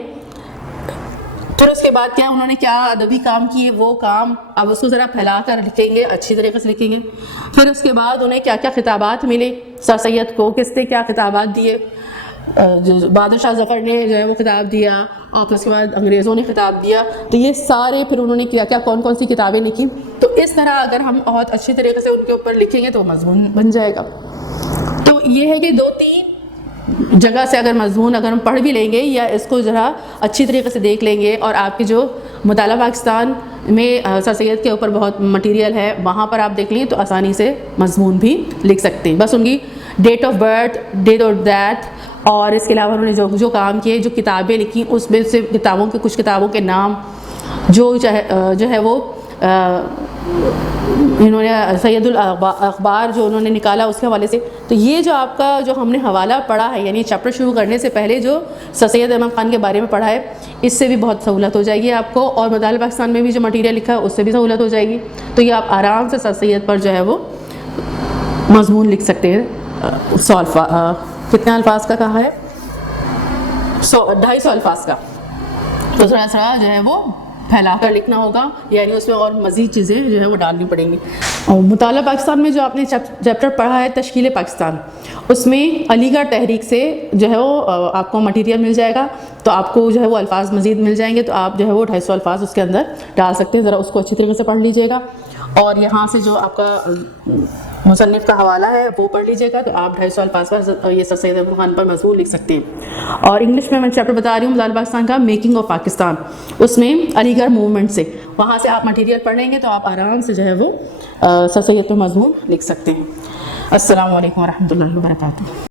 پھر اس کے بعد کیا انہوں نے کیا ادبی کام کیے، وہ کام اب اس کو ذرا پھیلا کر لکھیں گے، اچھی طریقے سے لکھیں گے. پھر اس کے بعد انہیں کیا کیا خطابات ملے، سر سید کو کس نے کیا خطابات دیے. بادشاہ ظفر نے جو ہے وہ خطاب دیا، اور پھر اس کے بعد انگریزوں نے خطاب دیا. تو یہ سارے پھر انہوں نے کیا کیا کون کون سی کتابیں لکھی. تو اس طرح اگر ہم بہت اچھی طریقے سے ان کے اوپر لکھیں گے تو مضمون بن جائے گا. تو یہ ہے کہ 2-3 جگہ سے اگر مضمون اگر ہم پڑھ بھی لیں گے یا اس کو ذرا اچھی طریقے سے دیکھ لیں گے، اور آپ کے جو مطالعہ پاکستان میں سر سید کے اوپر بہت مٹیریل ہے وہاں پر آپ دیکھ لیں تو آسانی سے مضمون بھی لکھ سکتے ہیں. بس ان کی date of birth, date of death, اور اس کے علاوہ انہوں نے جو کام کیے، جو کتابیں لکھی، اس میں سے کتابوں کے کچھ کتابوں کے نام جو ہے وہ انہوں نے سید الاخبار جو انہوں نے نکالا اس کے حوالے سے. تو یہ جو آپ کا جو ہم نے حوالہ پڑھا ہے، یعنی چیپٹر شروع کرنے سے پہلے جو سر سید احمد خان کے بارے میں پڑھا ہے، اس سے بھی بہت سہولت ہو جائے گی آپ کو. اور مطالعہ پاکستان میں بھی جو مٹیریل لکھا ہے اس سے بھی سہولت ہو جائے گی. تو یہ آپ آرام سے سر سید پر جو ہے وہ مضمون لکھ سکتے ہیں. 100 کتنے الفاظ کا کہا ہے، 250 الفاظ کا. تو تھوڑا سا جو ہے وہ پھیلا کر لکھنا ہوگا، یعنی اس میں اور مزید چیزیں جو ہے وہ ڈالنی پڑیں گی. اور مطالعہ پاکستان میں جو آپ نے چیپٹر پڑھا ہے تشکیل پاکستان، اس میں علی گڑھ تحریک سے جو ہے وہ آپ کو مٹیریل مل جائے گا. تو آپ کو جو ہے وہ الفاظ مزید مل جائیں گے، تو آپ جو ہے وہ 250 الفاظ اس کے اندر ڈال سکتے ہیں. ذرا اس کو اچھی طریقے سے پڑھ لیجیے گا، اور یہاں سے جو آپ کا مصنف کا حوالہ ہے وہ پڑھ لیجیے گا. تو آپ 250 الفاظ پر یہ سر سید احمد خان پر مضمون لکھ سکتے ہیں. اور انگلش میں چیپٹر بتا رہی ہوں مطالعہ پاکستان کا، میکنگ آف پاکستان، اس میں علی گڑھ موومنٹ سے، وہاں سے آپ مٹیریل پڑھ لیں گے تو آپ آرام سے جو ہے وہ سر سید پر مضمون لکھ سکتے ہیں. السلام علیکم ورحمۃ اللہ وبرکاتہ.